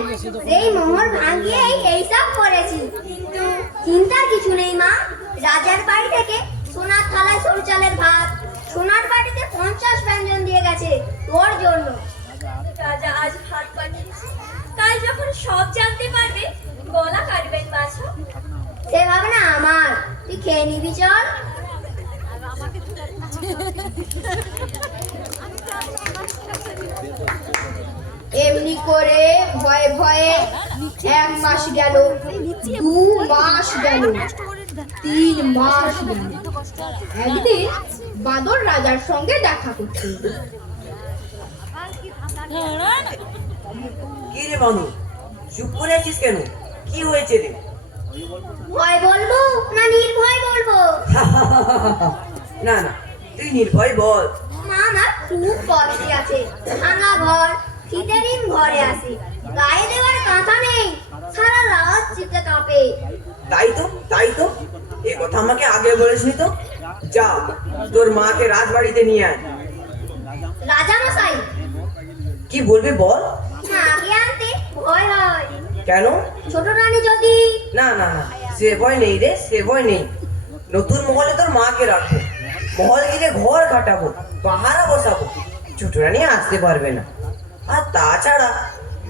সেই মোহর ভাঙিয়েই এইসব করেছি। কিন্তু চিন্তার কিছু নেই মা, রাজার বাড়ি থেকে সোনার থালায় সরু চালের ভাত, সোনার বাড়িতে 50 ব্যঞ্জন দিয়ে গেছে তোর জন্য। রাজা আজ ভাত পাঠিয়েছে, কাল যখন সব জানতে পারবে গলা কাটবেন বাছা। সে ভাবনা আমার, তুই খেয়ে নিবি চল। এমনি করে ভয়ে ভয়ে 1 মাস গেল, 2 মাস গেল, 3 মাস গেল। একদিন বাঁদর রাজার সঙ্গে দেখা করতে এলো। কি রে বানু, চুপ করে আছিস কেন? কি হয়েছে রে? ভয় বলবো না নির্ভয় বলবো? না না, তুই নির্ভয় বল। মা আমার খুব কষ্টে আছে। ভাঙা ঘর, শীতের ঘরে আছে, গায়ে দেওয়ার কাঁথা নেই, সারা রাত চিতে কাঁপে। তাই তো এ কথা আমাকে আগে বলিসনি তো। যা, তোর মাকে রাজবাড়িতে নিয়ে আয়। রাজামশাই, কি বলবি বল। মাকে আনতে ভয় হয়। কেন? ছোট রানী যদি... না না না, সে ভয় নেই রে, সে ভয় নেই। নতুন মহলে তোর মাকে রাখবো, মহল গিয়ে ঘর কাটাবো, পাহারা বসাবো, ছোট রানী আসতে পারবে না। আর তাছাড়া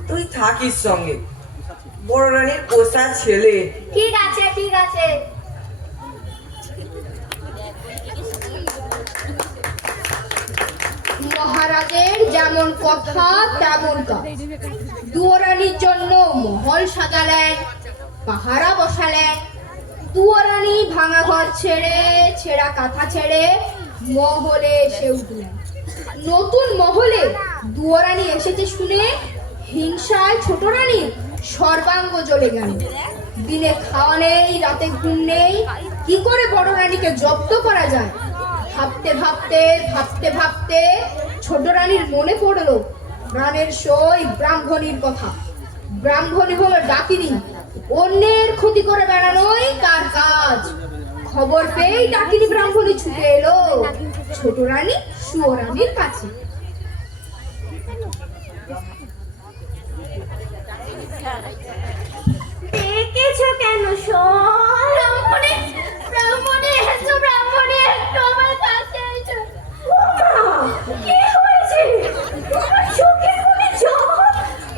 তুই থাকিস সঙ্গে, বড় রানীর পোষা ছেলে। ঠিক আছে ঠিক আছে। মহারাজের যেমন কথা তেমন কাজ। দুয়োরানির জন্য মহল সাজালেন, পাহারা বসালেন। দুয়োরানি ভাঙা ঘর ছেড়ে, ছেঁড়া কাঁথা ছেড়ে মহলে এসে উঠলেন। নতুন মহলে দুয়োরানি এসেছে শুনে হিংসায় ছোট রানীর সর্বাঙ্গ জ্বলে গেল। দিনে খাওয়া নেই, রাতে ঘুম নেই, কি করে বড় রানীকে জব্দ করা যায়। ভাবতে ভাবতে ভাবতে ভাবতে ছোট রানীর মনে পড়লো গ্রামের সই ব্রাহ্মণীর কথা। ব্রাহ্মণী হলো ডাকিনী, অন্যের ক্ষতি করে বেড়ানোই কার কাজ। খবর পেয়ে ডাকিনী ব্রাহ্মণী ছুটে এলো ছোট রানী সুয়োরানীর কাছে। ডেকেছো কেন শোন? ব্রাহ্মণী ব্রাহ্মণী এসো, ব্রাহ্মণী একটু আমার কাছে এসো। কি হয়েছে? তোমার চোখে কোণে জল,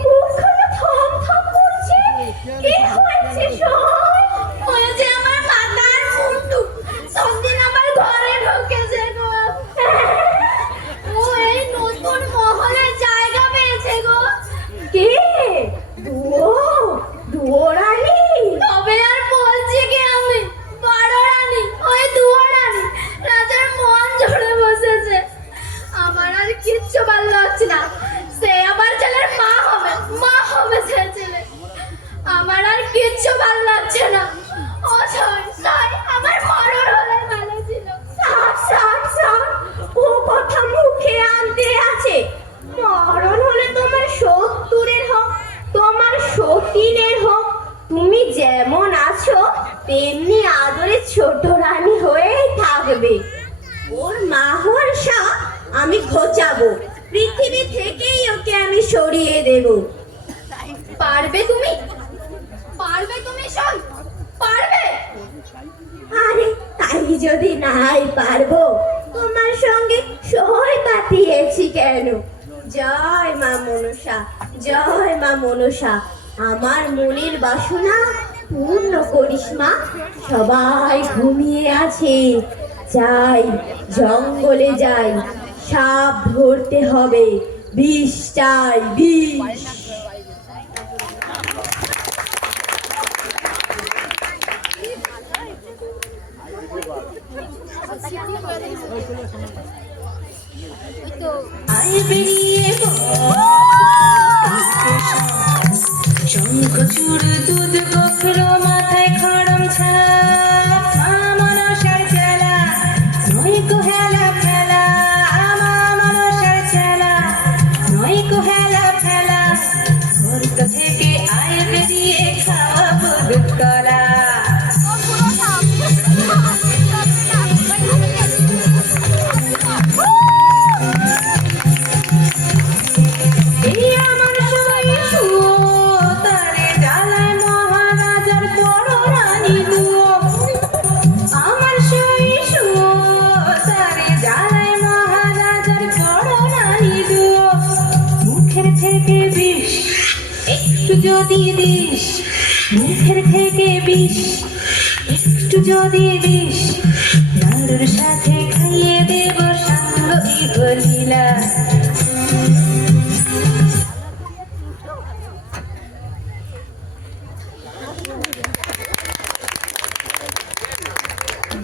মুখখানা থম থম করছে। কি হয়েছে শোন? হয়েছে আমার মাথার মুন্ডু সবদিন আমার ঘরে ঢুকেছে গো। ও এই নতুন মহলে জায়গা পেয়েছে গো। কে? দুয়োরানি। তবে আর বলছি কি আমি, বড় রানী ওই দুয়োরানি রাজার মন জুড়ে বসেছে। আমার আর কিচ্ছু ভালো লাগছে না। সে আমার ছেলের মা হবে সে ছেলে। আমার আর কিচ্ছু ভালো লাগছে না। ও শোন শোন, আমার মরণ হলে ভালো ছিল। ও কথা মুখে আনতে আছে। মরণ হলে তোমার 70-এর হোক, তোমার 100-এর হোক, তুমি যেমন আছো তেমনি আদরে ছোট রানী হয়েই থাকবে। ওর মা হওয়ার শখ আমি ঘোচাবো, পৃথিবী থেকেই ওকে আমি সরিয়ে দেব। পারবে তুমি? পারবে তুমি শোন? পারবে? আরে তাই যদি নাই পারবো, তোমার সঙ্গে সই পাতিয়েছি কেন? জয় মা মনসা, জয় মা মনসা, আমার মনের বাসনা পূর্ণ করিস মা। সবাই ঘুমিয়ে আছে, যাই জঙ্গলে যাই, সাপ ধরতে হবে, বিষ চাই বিষ। শঙ্খ চূড় দুধ গোখরো মাথায় খড়ম ছাপ, মা মনসার চেলা নয়কো হেলা ফেলা, মা মনসার চেলা নয়কো হেলা ফেলা, স্বর্গ থেকে আয় বেরিয়ে খাওয়াবো দুধ কলা। এই আমার সবাই শুয়ো, তারে জ্বালায় মহারাজার বড় রানী দুয়ো। আমার সবাই শুয়ো, তারে জ্বালায় মহারাজার বড় রানী দুয়ো। মুখের থেকে বিষ একটু যদি দিস, মুখের থেকে বিষ একটু যদি দিস, নাড়ুর সাথে খাইয়ে দেব সাঙ্গ ইহলীলা।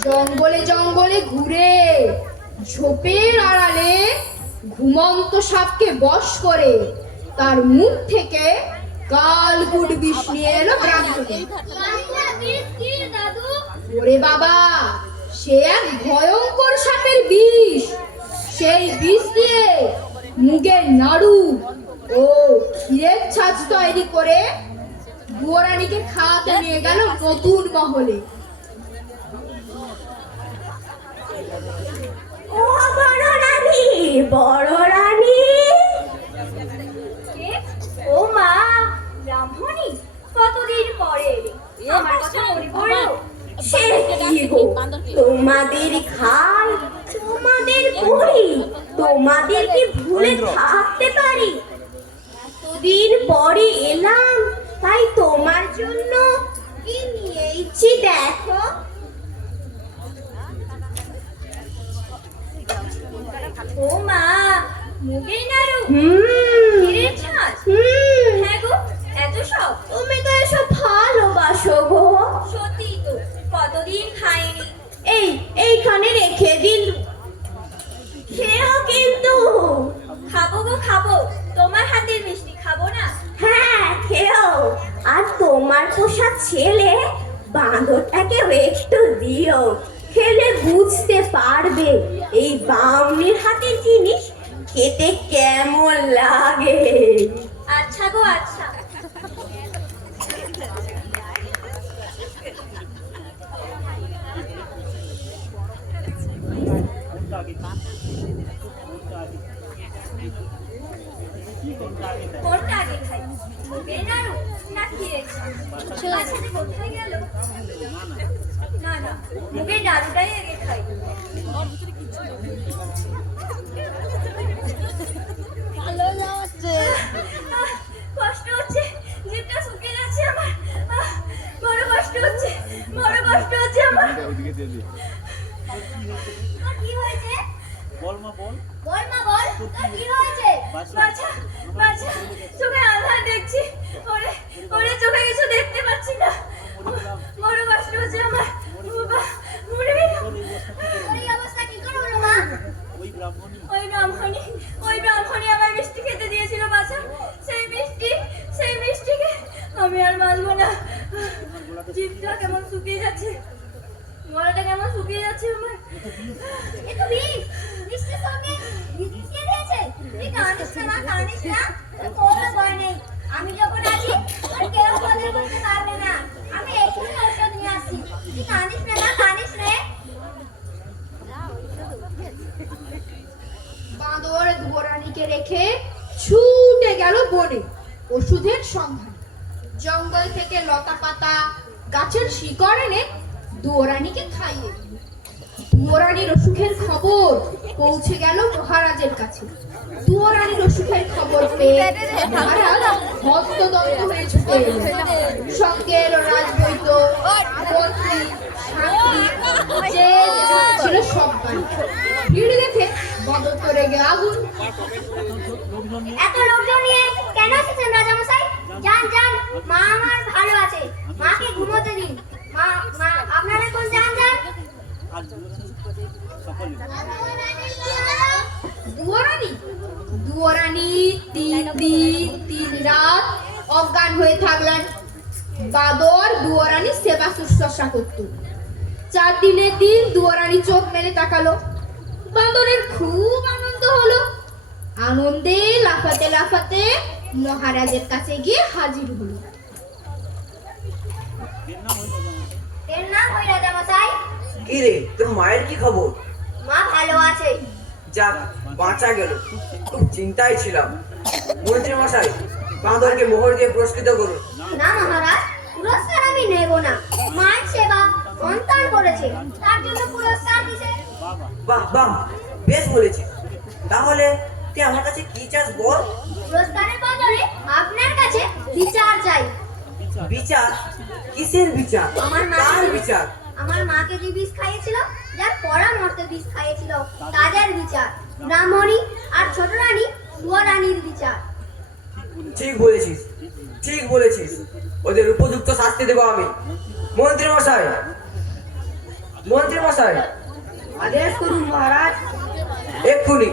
জঙ্গলে জঙ্গলে ঘুরে ঝোপের আড়ালে ঘুমন্ত সাপকে বশ করে তার মুখ থেকে কালকুট বিষ নিয়ে এলো ব্রাহ্মণী। ওরে বাবা, সে এক ভয়ঙ্কর সাপের বিষ। সেই বিষ দিয়ে মুগের নাড়ু ও ক্ষীরের ছাঁচ তৈরি করে দুয়োরানীকে খাওয়াতে নিয়ে গেল নতুন মহলে। ও বড় রানী, বড় রানী। ও মা ব্রাহ্মণী, কতদিন পরে এলে, আমার কথা মনে পড়লো। সে কি গো, তোমাদের খাই, তোমাদের পড়ি, তোমাদের কি ভুলে থাকতে পারি? এতদিন পরে এলাম, তাই তোমার জন্য কি নিয়েছি দেখো। ও মা, মুগের নাড়ু, ক্ষীরের ছাঁচ, হ্যাঁ গো, এত সব তুমি তো এসব ভালোবাসো গো। সত্যি তো, কতদিন খাইনি। এইখানে রেখে দিন, খেও কিন্তু। খাবো গো খাবো, তোমার হাতের মিষ্টি খাবো না? হ্যাঁ খেও। আর তোমার পোষা ছেলে বাঁদরটাকে একটু দিও, খেলে বুঝতে পারবে এই বামনির হাতের জিনিস খেতে কেমন লাগে। আচ্ছা গো আচ্ছা। কোনটা আগে খাই, মুগের নাড়ু না ক্ষীরের ছাঁচ? বাচ্চাদের কোথায় গেল? না না, মুগের নাড়ুটাই আগে খাই। কষ্ট হচ্ছে, জিভটা শুকিয়ে যাচ্ছে আমার। বড় কষ্ট হচ্ছে, বড় কষ্ট হচ্ছে আমার। তোর কি হয়েছে? বল মা বল। বল মা বল, তোর কি হয়েছে? বাচ্চা বাচ্চা, চোখে আধার দেখছি। ওরে ওরে, চোখে কিছু দেখতে পাচ্ছি না। বড় কষ্ট হচ্ছে আমার। বাবা মরে গেল। এই অবস্থা কি করে হলো মা? ওই ব্রাহ্মণী আমার মিষ্টি খেতে দিয়েছিল বাচ্চা। সেই মিষ্টিকে আমি আর বাঁচবো না। জিভটা কেমন শুকিয়ে যাচ্ছে, গলাটা কেমন শুকিয়ে যাচ্ছে আমার। এত বিষ, মিষ্টির সঙ্গে বিষ মিশিয়ে দিয়েছে। তুই কাঁদিস না, কাঁদিস না, কোনো ভয় নেই। আমি যখন আছি তোর কেউ বদল করতে পারবে না। আমি এক্ষুনি ঔষধ নিয়ে আসছি। তুই কাঁদিস না, কাঁদিস রে। বাঁদর দুয়োরানীকে রেখে ছুটে গেল বনে ওষুধের সন্ধান। জঙ্গল থেকে লতা পাতা, গাছের শিকড় এনে দুয়োরানীকে খাইয়ে দিল। দুয়োরানীর অসুখের খবর পৌঁছে গেল মহারাজের কাছে। দুয়োরানীর অসুখের খবর পেয়ে মহারাজ হতদন্ত হয়ে ছুটে এলেন। সঙ্গে এলো রাজবৈদ্য, মন্ত্রী, সান্ত্রী, যে ছিল সব বাড়ি। ভিড় দেখে বাঁদর তো রেগে আগুন। এত লোকজন নিয়ে কেন এসেছেন রাজামশাই? যান যান, মা আমার ভালো আছে, মাকে ঘুমোতে দিন। মা মা আপনারা এখন যান যান। দুয়োরানী 3 দিন 3 রাত অজ্ঞান হয়ে থাকলেন। বাঁদর দুয়োরানীর সেবা শুশ্রূষা করত। 4 দিনের দিন দুয়োরানী চোখ মেলে তাকালো। বাঁদরের খুব আনন্দ হলো। আনন্দে লাফাতে লাফাতে মহারাজের কাছে গিয়ে হাজির হলো। এর নাম ওই রাজামশাই। কি রে, তোর মায়ের কি খবর? মা ভালো আছে। যাক, বাঁচা গেল, খুব চিন্তায় ছিলাম। মন্ত্রী মশাই, বাঁদরকে মোহর দিয়ে পুরস্কৃত করুন। না মহারাজ, পুরস্কার আমি নেব না। মায়ের সেবা সন্তান করেছে, তার জন্য পুরস্কার দিছে। বাহ বাহ, বেশ বলেছিস। তাহলে তুই আমার কাছে কি চাস বল? পুরস্কারের বদলে আপনার কাছে বিচার চাই। বিচার? কিসের বিচার? কার বিচার? আমার মাকে যে বিষ খাইয়েছিল, যার পরামর্শে বিষ খাইয়েছিল, তাদের বিচার। ব্রাহ্মণী আর ছোট রানী দুয়োরানীর বিচার। ঠিক বলেছিস, ঠিক বলেছিস। ওদের উপযুক্ত শাস্তি দেবো আমি। মন্ত্রী মশাই, মন্ত্রী মশাই, আদেশ করুন মহারাজ। এক্ষুনি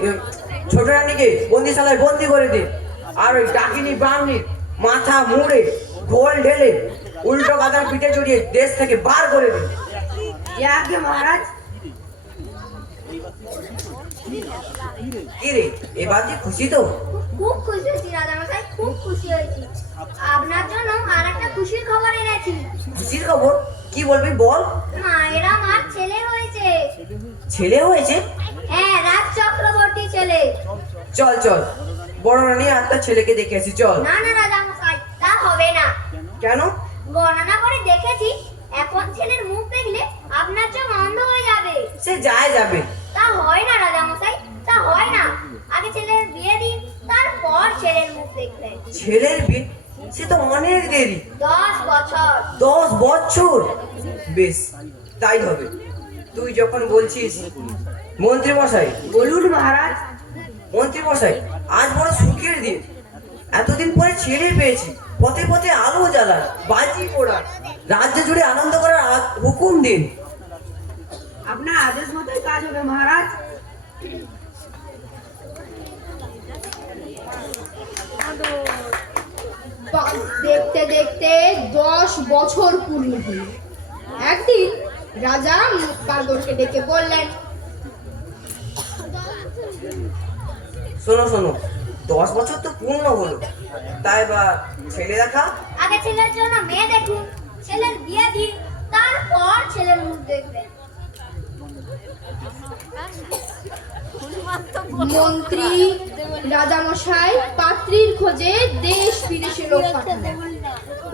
ছোট রানীকে বন্দিশালায় বন্দি করে দিন। আর ওই ডাকিনী ব্রাহ্মণীর মাথা মুড়ে ঘোল ঢেলে উল্টো গাদার পিঠে চড়িয়ে দেশ থেকে বার করে দিন। আগে মহারাজ। কি রে, এবার যে খুশি তো? খুব খুশি হয়েছি রাজামশাই, খুব খুশি হয়েছি। আপনার জন্য আর একটা খুশির খবর এনেছি। খুশির খবর? কি বলবি বল। মায়েরা আমার ছেলে হয়েছে। ছেলে হয়েছে? হ্যাঁ, রাজ চক্রবর্তী ছেলে। চল চল, বড় রানী আর তার ছেলেকে দেখে আসি, চল। না না রাজামশাই, তা হবে না। কেন? গণনা করে দেখেছি এখন ছেলের মুখ দেখলে আপনার চোখ অন্ধ হয়ে যাবে। সে যায় যাবে। তা হয় না রাজামশাই, তা হয় না। আগে ছেলের বিয়ে দিন, তারপর ছেলের মুখ দেখবেন। ছেলের বিয়ে? সে তো অনেক দেরি। 10 বছর। 10 বছর? বেশ, তাই হবে। তুই যখন বলছিস। মন্ত্রী মশাই। বলুন মহারাজ। মন্ত্রী মশাই, আজ বড় সুখের দিন। এতদিন পরে ছেলে পেয়েছি। পথে পথে আলো জ্বালার, বাজি পোড়ার, রাজ্য জুড়ে আনন্দ করার হুকুম দিন। আপনার আদেশ মতোই কাজ হবে মহারাজ। দেখতে দেখতে 10 বছর পূর্ণ হল। একদিন রাজা বাঁদরকে ডেকে বললেন, শোনো শোনো, 10 বছর তো পূর্ণ হলো, তাই বা ছেলে দেখা। আগে ছেলের জন্য মেয়ে দেখুন, ছেলের বিয়ে দিন, তারপর ছেলের মুখ দেখবেন। মন্ত্রী রাজামশাই পাত্রীর খোঁজে দেশ বিদেশে লোক পাঠালেন।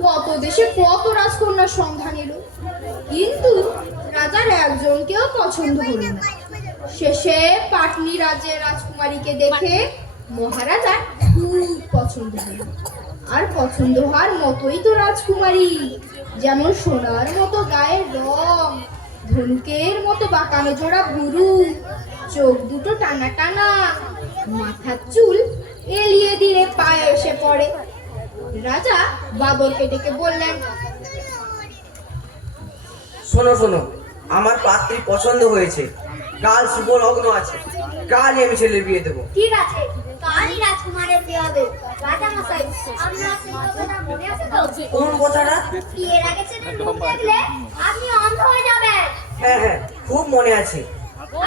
কত দেশে কত রাজকন্যার সন্ধান এলো, কিন্তু রাজার একজনকেও পছন্দ হলো না। শেষে পাটনি রাজ্যের রাজকুমারীকে দেখে মহারাজার খুব পছন্দ হলো। আর পছন্দ হওয়ার মতোই তো রাজকুমারী, যেমন সোনার মতো গায়ের রং, ধনুকের মতো বাঁকানো জোড়া ভুরু, চোখ দুটো টানা টানা, মাথার চুল এলিয়ে দিলে পায়ে এসে পড়ে। রাজা বাঁদরকে ডেকে বললেন, শোনো শোনো, আমার পাত্রী পছন্দ হয়েছে। কাল শুভ লগ্ন আছে, কালই আমি ছেলের বিয়ে দেবো। ঠিক আছে, কালই রাজকুমারের বিয়ে হবে। রাজামশাই, আপনার সেই কথাটা মনে আছে তো? কোন কথাটা? বিয়ের আগে ছেলের মুখ দেখলে আপনি অন্ধ হয়ে যাবেন। হ্যাঁ হ্যাঁ, খুব মনে আছে।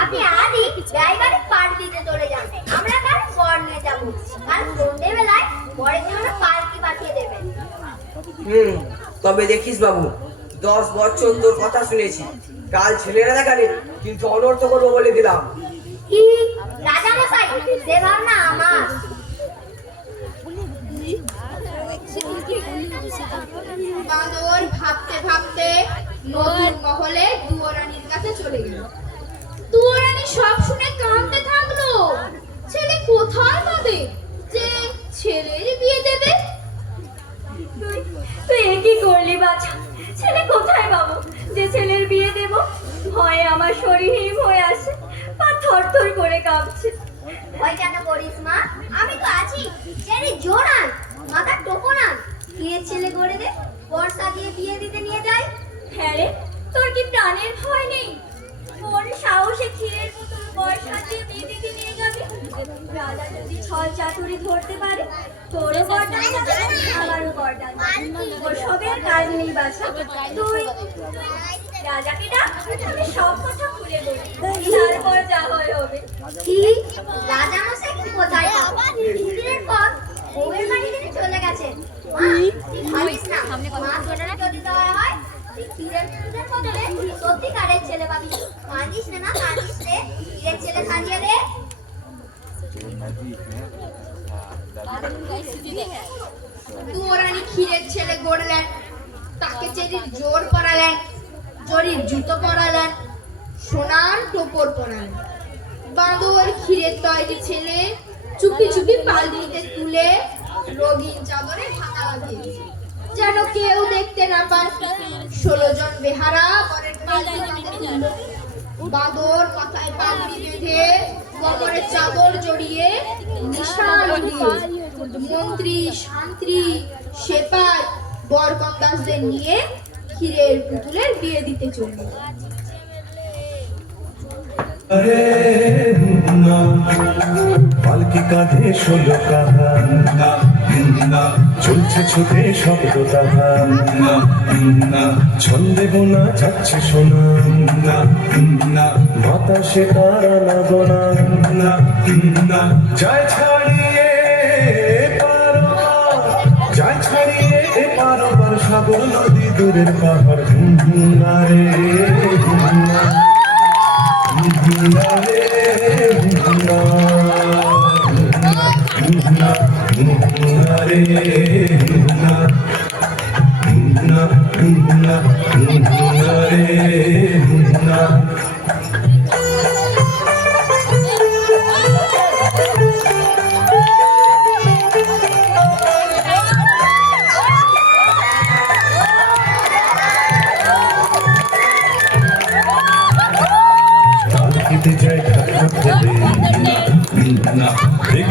আপনি আজই ড্রাইভারে পার দিতে চলে যান, আমরা কাল বর নিয়ে যাবো। কাল সন্ধ্যেবেলায় বরের জন্য পালকি পাঠিয়ে দেবেন। তবে দেখিস বাবু, 10 বছর তোর কথা শুনেছি। কাল ছেলেরা দেখালে কিন্তু অনর্থ করবো বলে দিলাম। কি রাজামশাই, সে ভাবনা আমার। বাঁদর ভাবতে ভাবতে নদীর মহলে দুয়োরানীর কাছে চলে গেল। দুয়োরানী সব শুনে কাঁদতে থাকলো। ছেলে কোথায় পাবে যে ছেলের বিয়ে দেবে? তুই এ কি করলি বাছা? ছেলে কোথায় পাবো যে ছেলের বিয়ে দেব? ভয়ে আমার শরীর হিম হয়ে আসে, পা থরথর করে কাঁপছে। ভয় কেন করিস মা, আমি তো আছি। ছেলে জোরান, মাথার টোপনান, বিয়ে ছেলে করে দে, বর্ষা দিয়ে বিয়ে দিতে নিয়ে যায়। হ্যাঁ রে, তোর কি প্রাণের ভয় নেই? কোন সাহসে ক্ষীরের পুতুল বর্ষা দিয়ে বিয়ে দিতে নিয়ে যাবি? রাজা যদি ছল চাতুরি ধরতে পারে, তোরও বরদান যাবে, আমারও বরদান যাবে। ওসবের কাজ নেই বাছা। তুই রাজাকে ডাক, আমি সব কথা খুলে বলি, তারপর যা হয় হবে। কি রাজামশাই কি কোথায় পাবো? দিনের পর বউয়ের বাড়ি থেকে চলে গেছেন। মা, তুই ভাবিস না, মা জোটানা যদি দেওয়া হয়, তুই ক্ষীরের পুতুলের বদলে সত্যিকারের ছেলে পাবি। কাঁদিস না, কাঁদিস রে, ক্ষীরের ছেলে সাজিয়ে দে। দুয়োরানী ক্ষীরের ছেলে গড়লেন, তাকে চেরির জোর পরালেন, জরির জুতো পরালেন, সোনার টোপর পরালেন। বাঁদর ক্ষীরের তৈরি ছেলে চুপি চুপি পালকিতে তুলে রঙিন চাদরে ঢাকা লাগিয়ে, যেন কেউ দেখতে না পায়। 16 জন বেহারা পরের পালকি কাঁধে তুলল। বাঁদর মাথায় পাগড়ি বেঁধে, কোমরে চাদর জড়িয়ে, নিশান দিয়ে মন্ত্রী শান্ত্রী সেপাই বরকন্দাসদের নিয়ে ক্ষীরের পুতুলের বিয়ে দিতে চলল। পালকি কাঁধে 16 কাহান, চলছে ছুটে শব্দ তাহার, ছন্দে গোনা যাচ্ছে সোনা, বাতাসে তার আনাগোনা, যায় ছাড়িয়ে পারোবার, যায় ছাড়িয়ে পারোবার, সাগর নদী দূরের পাহাড়, রে Hare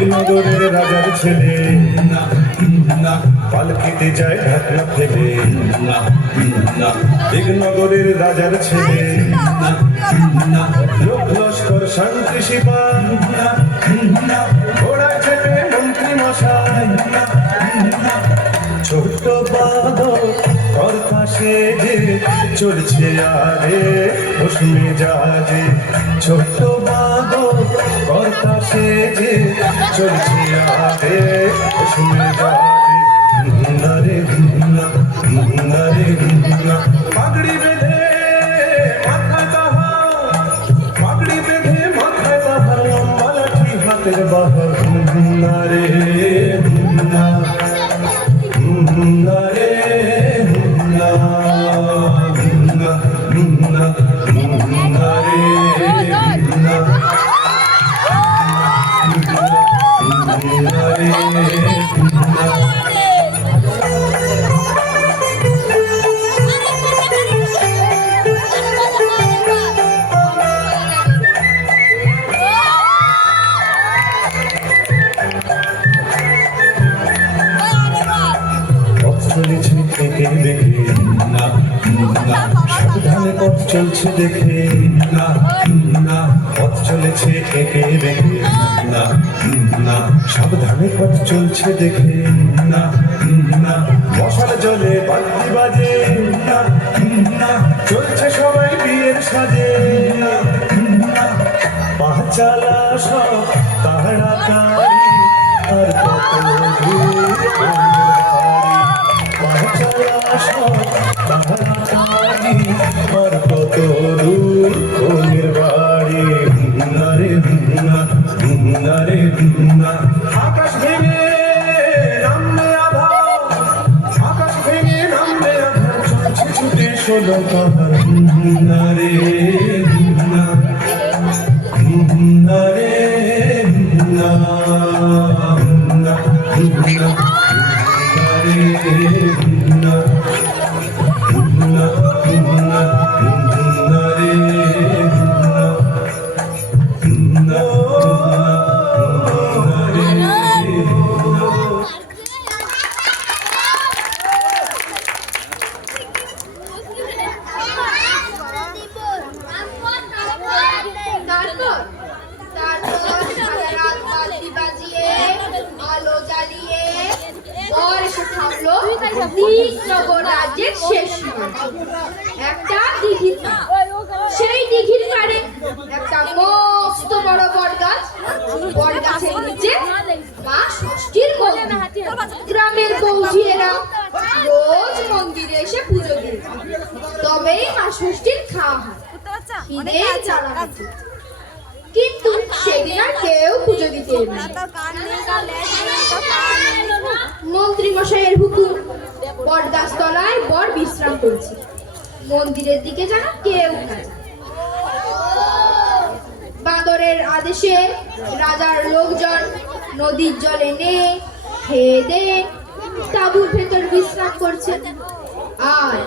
দিগনগরের রাজার ছেলে পালকিতে যায় ঢাকনা ফেলে দিগনগরের রাজার ছেলে লোক লস্কর শান্তি শিপা ঘোড়ায় চেপে মন্ত্রী মশাই ছোট্ট বাদর কর্তা সেজে চলছে আরে উষ্মে যাজে ছোট্ট বাদর কর্তা সেজে চলছে আরে উষ্মে যাজে নারে নারে পাগড়ি বেঁধে মাথায় তাহার পাগড়ি বেঁধে মাথায় তাহার লম্বা লাঠি হাতের বাহার নারে না নারে না নারে চলেছে থেকে দেখে না সাবধানে পথ চলছে দেখে না পথ চলেছে একে দেখে না সাবধানে পথ চলছে দেখে না মশাল জলে বালতি বাজে না চলছে সবাই বিয়ের সাজে পা চালা সব তাড়াতাড়ি আর কত দূর আর কত দূর কোনের বাড়ি নারে নারে আকাশ ভেঙে নামবে আধা আকাশ ভেঙে নামবে আধা চলছে ছুটে ষোলো পাহাড় নারে নারে তারপর সারা রাত বাজি বাজিয়ে আলো জ্বালিয়ে বর এসে থামলো দিগনগর রাজ্যের শেষ সীমান্তে। একটা দিঘির পাড়। সেই দিঘির পাড়ে একটা মস্ত বড় বটগাছ, বটগাছের নিচে মা ষষ্ঠীর মন্দির। গ্রামের বৌঝিয়েরা রোজ মন্দিরে এসে পুজো দিয়ে তবেই মা ষষ্ঠীর খাওয়া হয়, খিদের জ্বালা মেটে। কিন্তু সেদিন আর কেউ পুজো দিতে এলো না। মন্ত্রী মশাইয়ের হুকুম, বটগাছ তলায় বর বিশ্রাম করছে, মন্দিরের দিকে যেন কেউ না যায়। বাঁদরের আদেশে রাজার লোকজন নদীর জলে নেয়ে খেয়ে দিয়ে তাঁবুর ভেতর বিশ্রাম করছে। আর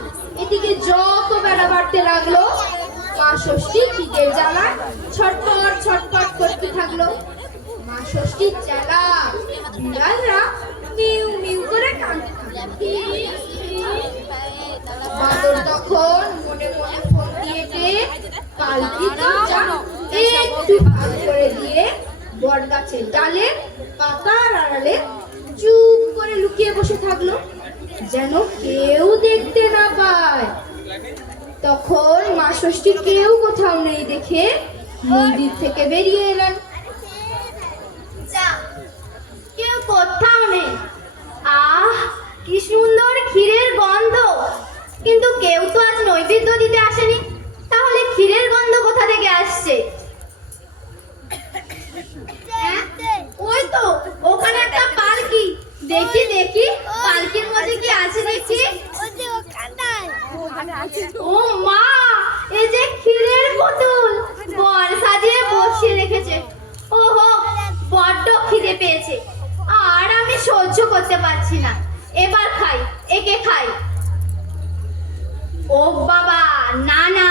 এদিকে যত বেলা বাড়তে লাগলো মা ষষ্ঠী খিদের জ্বালায় ছটপট ছটপট করতে থাকলো। মা ষষ্ঠীর জ্বালা বিড়ালরা মিউ মিউ করে কাঁদতে থাকলো। বাঁদর তখন মনে মনে ফোন দিয়েছে পালকি দরজা একটু ভাগ করে দিয়ে বটগাছের ডালে পাতার আড়ালে চুপ করে লুকিয়ে বসে থাকলো, যেন কেউ দেখতে না পায়। তখন মা ষষ্ঠী কেউ কোথাও নেই দেখে মন্দির থেকে বেরিয়ে এলেন। যা, কেউ কোথাও নেই। আহ, কি সুন্দর ক্ষীরের গন্ধ! কিন্তু কেউ তো আজ নৈবেদ্য দিতে আসেনি, তাহলে ক্ষীরের গন্ধ কোথা থেকে আসছে? হ্যাঁ, ওই তো ওখানে একটা পালকি। দেখি দেখি পালকির মধ্যে কি আছে দেখি। ও মা, এই যে ক্ষীরের পুতুল বর সাজিয়ে বসিয়ে রেখেছে। ওহো, বড্ড খিদে পেয়েছে, আর আমি সহ্য করতে পারছি না। এবার খাই, একে খাই। ও বাবা, না না,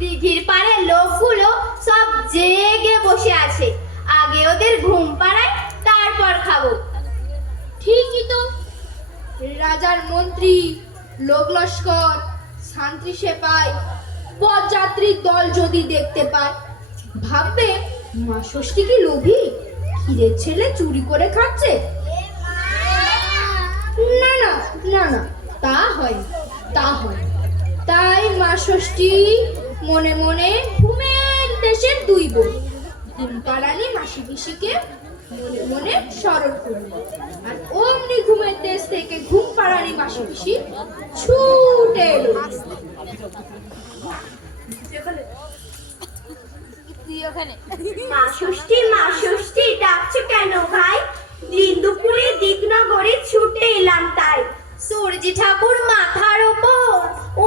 দিঘির পাড়ে লোকগুলো সব জেগে বসে আছে। আগে ওদের ঘুম পাড়ায়, রাজার মন্ত্রী, লোক লস্কর, শান্তি সেপাই, পথযাত্রীর দল যদি দেখতে পায়, ভাববে মা ষষ্ঠী কি লোভী, ক্ষীরের ছেলে চুরি করে খাচ্ছে। না না না না, তা হয় তা হয়। তাই মা ষষ্ঠী মনে মনে ঘুমের দেশের দুই বোন ঘুমপাড়ানি মাসি পিসিকে মনে মনে স্মরণ করল। আর অমনি ঘুমের দেশ থেকে ঘুমপাড়ানি মাসি পিসি ছুটে এলো। মা ষষ্ঠী ডাকছো কেন ভাই? দিন দুপুরে দিকনগরে ছুটে এলাম তাই। সূর্যি ঠাকুর মাথার ওপর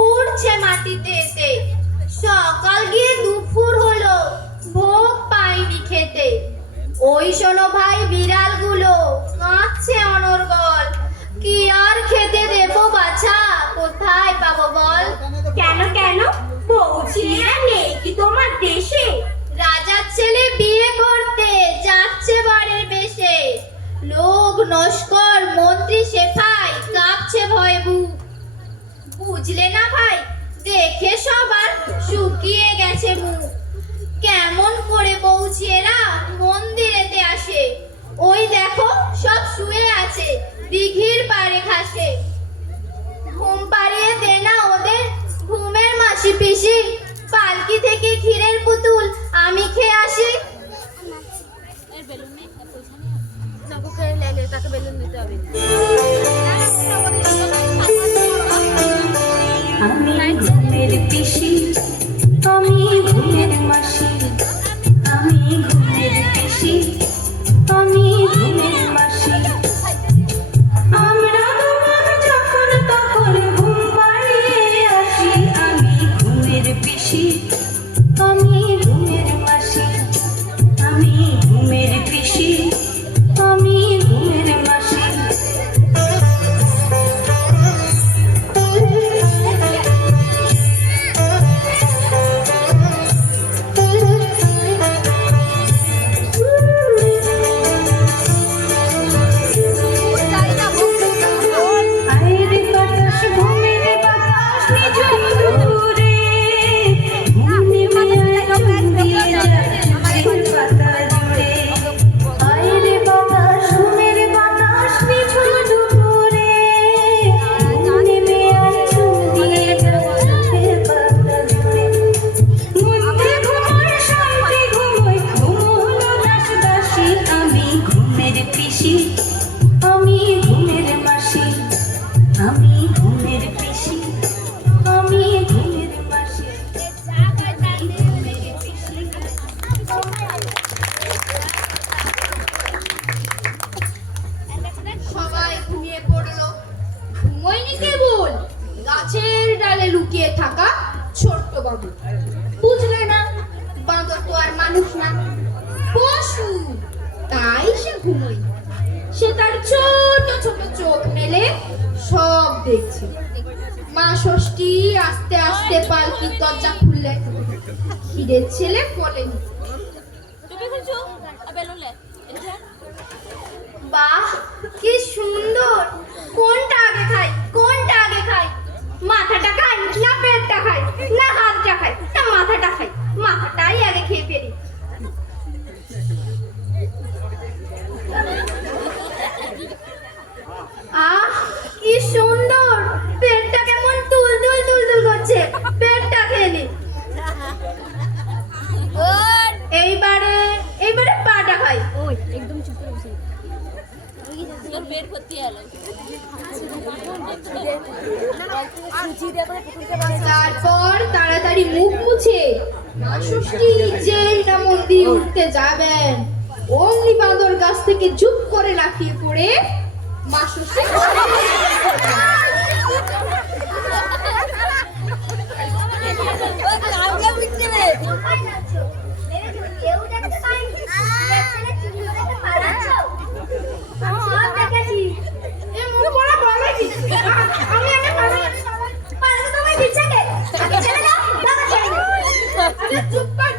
উড়ছে মাটিতে এসে। সকাল গিয়ে দুপুর হলো, ভোগ পাইনি খেতে। ওই শোনো ভাই, বিড়ালগুলো কাঁদছে অনর্গল। কি আর খেতে দেবো বাছা, কোথায় পাবো বল? কেন কেন, বউছিরা নেই কি তোমার দেশে? রাজার ছেলে বিয়ে করতে যাচ্ছে বাড়ির বেশে। লোক নস্কর, মন্ত্রী সেফাই কাঁপছে ভয়ে বুক। বুঝলে না ভাই, দেখে সবার শুকিয়ে গেছে মুখ। কেমন করে বউছিয়েরা মন্দিরেতে আসে? ওই দেখো সব শুয়ে আছে দিঘির পাড়ে ঘাসে। ঘুম পাড়িয়ে দে না ওদের ঘুমের মাসি পিসি। পালকি থেকে ক্ষীরের পুতুল আমি খেয়ে আসি। আমি ঘুমের পিসি, আমি ঘুমের মাসি, আমি ঘুমের পিসি, আমি ঘুমের মাসি। আমরা তোমার যখন তখন ঘুম পাড়িয়ে আসি। আমি ঘুমের পিসি, আমি ঘুমের মাসি, আমি ঘুমের পিসি, আমি ঘুমের মাসি। আইরে বাতাস, ঘুমের বাতাস, নিঝুম দূরে ঘুমে মায়া চুম্বিয়ে যাচ্ছে পাতা জুড়ে। আইরে বাতাস, ঘুমের বাতাস, নিঝুম দূরে ঘুমে মায়া চুম্বিয়ে যাচ্ছে পাতা জুড়ে। মধ্যে ঘুমোর শান্তি ঘুমোয়, ঘুমোলো দাস দাসী। আমি ঘুমের পিসি, আমি ঘুমের মাসি, আমি ঘুমের পিসি, আমি ঘুমের মাসি। সবাই ঘুমিয়ে পড়লো। ঘুমোয়নি কেবল গাছের ডালে লুকিয়ে থাকা ছোট্ট বাবু। বুঝলে না, বাঁদর তো আর মানুষ না, পশু। তাই সে ঘুমোয়। সে তার ছোট ছোট চোখ মেলে সব দেখছে। মা ষষ্ঠী আস্তে আস্তে পালকির দরজা খুললে। ক্ষীরের ছেলে বলেনি, বাহ কি সুন্দর! কোনটা আগে খাই, কোনটা আগে খাই? মাথাটা খাই না পেটটা খাই, না হাতটা খাই না মাথাটা খাই? মাথাটাই আগে খেয়ে ফেলি। আহ কি সুন্দর! পেটটা কেমন তুলতুল তুলতুল করছে। পেটটা খেয়ে নি। এইবারে এইবারে পাটা খাই। তারপর তাড়াতাড়ি মুখ মুছে মা ষষ্ঠী যেই না মন্দিরে উঠতে যাবেন, অমনি বাঁদর গাছ থেকে চুপ করে লাফিয়ে পড়ে মা ষষ্ঠী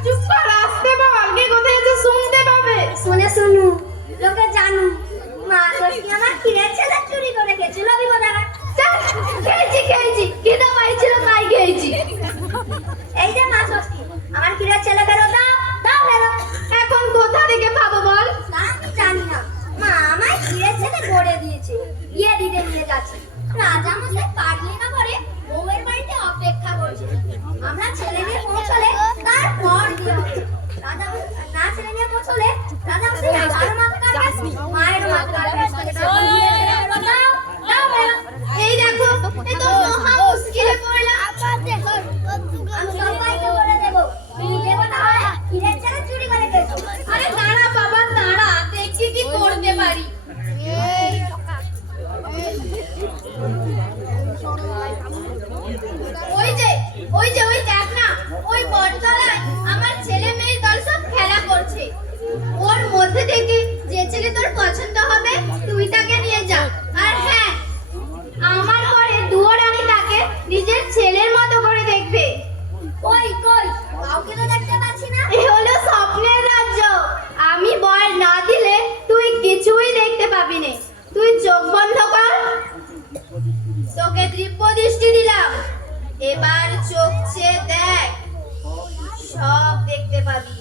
চুপ কর, আসতে বল, কে কোথায় আছে শুনতে পাবে। শুনে শুনু, লোকে জানু, মা ষষ্ঠী আমার ক্ষীরের ছেলে চুরি করে খেয়েছিল বিপদাঘাত। মায়ের মাথা এই দেখো এ তো মহা মুশকিলে পড়লাম। আমি সবাইকে বলে দেবো তুমি দেবতা হয়ে হিরের ছেলে চুরি করে খেয়েছো। আরে দাঁড়া বাবা দাঁড়া, দেখি কি করতে পারি। ওই দেখ না, ওই বটতলায় আমার ছেলে মেয়ের দল সব খেলা করছে। ওর মধ্যে থেকে যে ছেলে তোর পছন্দ হবে তুই তাকে নিয়ে যা। আর হ্যাঁ, আমার ঘরে দুয়োরানি তাকে নিজের ছেলের মতো করে দেখবে। কই কই কাউকে তো দেখতে পাচ্ছি না। এ হলো স্বপ্নের রাজ্য। আমি বল না দিলে তুই কিছুই দেখতে পাবি না। তুই চোখ বন্ধ কর, তোকে দিব্য দৃষ্টি দিলাম। এবার চোখ চেয়ে দেখ, সব দেখতে পাবি।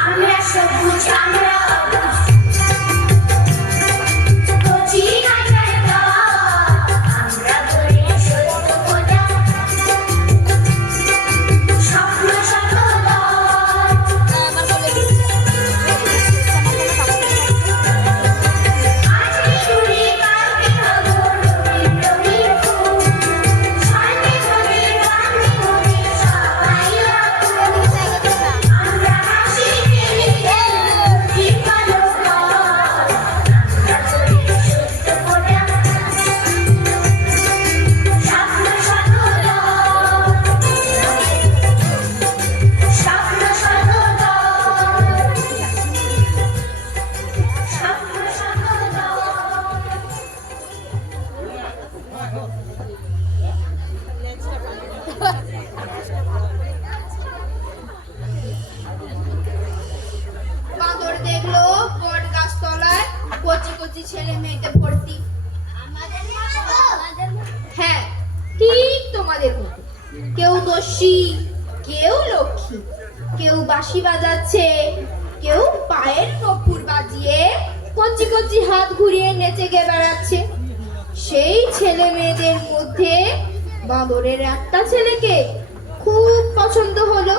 আমরা সবুজ আমরা কচি কাঁচার গাছ, আমরা ধরে সত্য খোঁজা স্বপ্ন সততা। আজকে চুরি কালকে খবর রঙিন রঙিন ফুল, সন্ধ্যে হবে গান্ধী হবে সবাই আকুল। আমরা হাসি খেলে বিপালো কর, আমরা ধরে সত্য খোঁজা স্বপ্ন সততা, স্বপ্ন সততা, স্বপ্ন সততা। বাঁদর দেখলো বট গাছতলায় কচি কচি ছেলে মেয়েতে ভর্তি। হ্যাঁ, ঠিক তোমাদের মতো। কেউ দস্যি, কেউ লক্ষ্মী, কেউ বাঁশি বাজাচ্ছে, কেউ পায়ের নপুর বাজিয়ে কচি কচি হাত ঘুরিয়ে নেচে গে বেড়াচ্ছে। সেই ছেলে মেয়েদের মধ্যে বাঁদরের একটা ছেলেকে খুব পছন্দ হলো।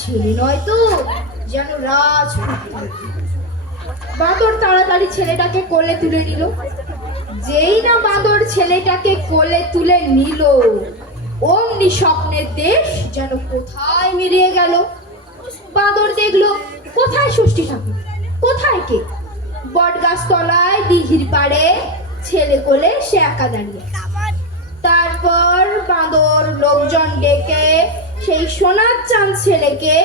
ছেলে নয় তো, যেন রাজপুত্র। বাঁদর তাড়াতাড়ি ছেলেটাকে কোলে তুলে নিল। যেই না বাঁদর ছেলেটাকে কোলে তুলে নিল, অমনি স্বপ্নের দেশ যেন কোথায় মিলিয়ে গেল। বাঁদর দেখলো কোথায় ষষ্ঠী ঠাকুর, কোথায় কে? বট গাছ তলায় দিঘির পাড়ে ছেলে কোলে সে একা দাঁড়িয়ে। তারপর বাঁদর লোকজন ডেকে সেই সোনার চাঁদ ছেলেকে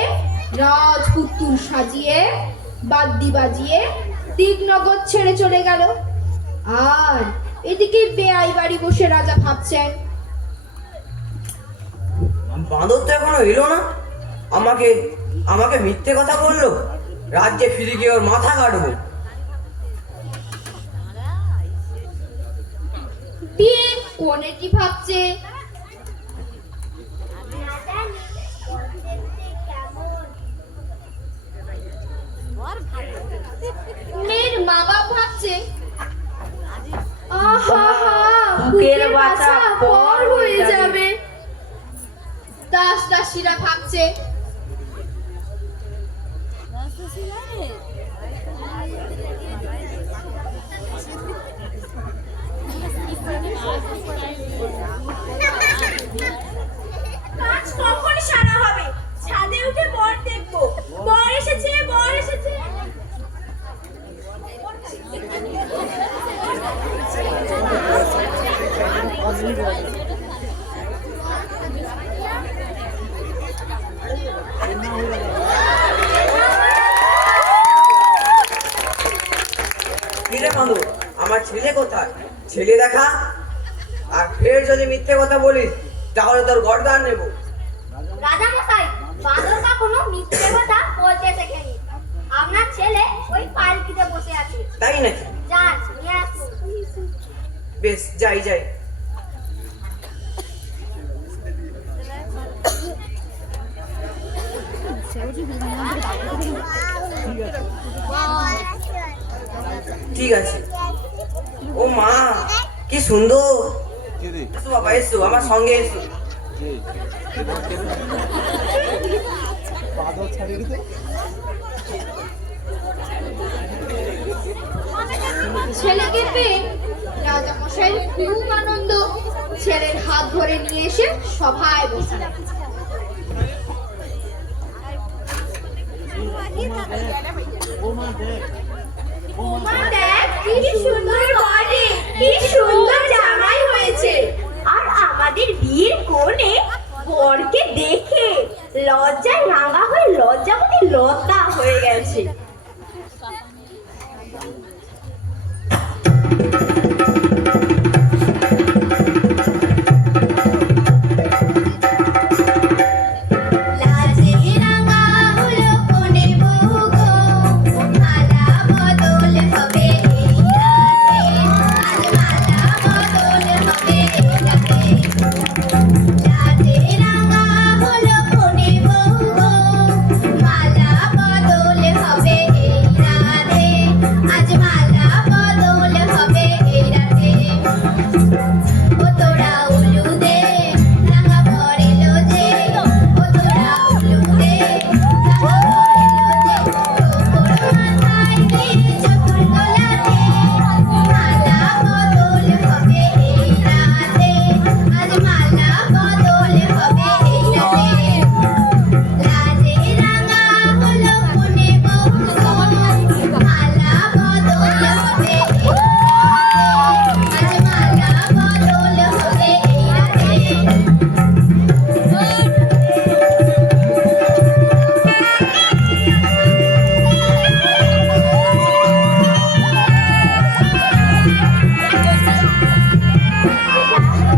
রাজপুত্তুর সাজিয়ে বাদ্যি বাজিয়ে দিগনগর ছেড়ে চলে গেল। আর এদিকে বেয়াই বাড়ি বসে রাজা ভাবছেন, বাঁদর তো এখনো এলো না। আমাকে আমাকে মিথ্যে কথা বললো। রাজ্যে ফিরে গিয়ে ওর মাথা কাটবো। দিয়ে কোনেটি ভাবছে, মেয়ের মা বাপ ভাবছে, আহা বুকের বাচ্চা পর হয়ে যাবে। দাস দাসীরা ভাবছে, কাজ কখন সারা হবে? ছাদে উঠে বর দেখবো। বর এসেছে, বর এসেছে। কিরে বাঁদর, আমার ছেলে কোথায়? ছেলে দেখা। আর ফের যদি মিথ্যে কথা বলিস তাহলে তোর গর্দান নেব। রাজা মশাই, বাঁদর কখনো মিথ্যে কথা বলতে শেখেনি। আপনার ছেলে ওই পালকিতে বসে আছে। তাই নাকি? যান নিয়ে আসুন। বেশ, যাই যাই। ঠিক আছে। ও মা, কি সুন্দর। এসো বাবা, এসো আমার সঙ্গে এসো। ছেলেকে পেয়ে রাজামশাইয়ের খুব আনন্দ। ছেলের হাত ধরে নিয়ে এসে সভায় বসালেন। ওমা দেখ কি সুন্দর বরে, কি সুন্দর জামাই হয়েছে। আর আমাদের বিয়ের কোণে বরকে দেখে লজ্জায় রাঙা হয়ে লজ্জাবতী লতা হয়ে গেছে। লাজে রাঙা হলো কোণে বউ গো, মালা বদল হবে এই রাতে, আজ মালা বদল হবে এই রাতে। লাজে রাঙা হলো কোণে বউ গো, মালা বদল হবে এই রাতে, আজ মালা বদল হবে এই রাতে। ও তোরা উলু দে, রাঙা পড়েলো যে, ও তোরা উলু দে, রাঙা পড়েলো যে, ঠোকর মাথায় দিয়ে চতুর গলাতে, মালা বদল হবে এই রাতে, আজ মালা বদল হবে এই রাতে। লাজে রাঙা হলো কোণে বউ গো, মালা বদল হবে এই রাতে, আজ মালা বদল হবে এই রাতে।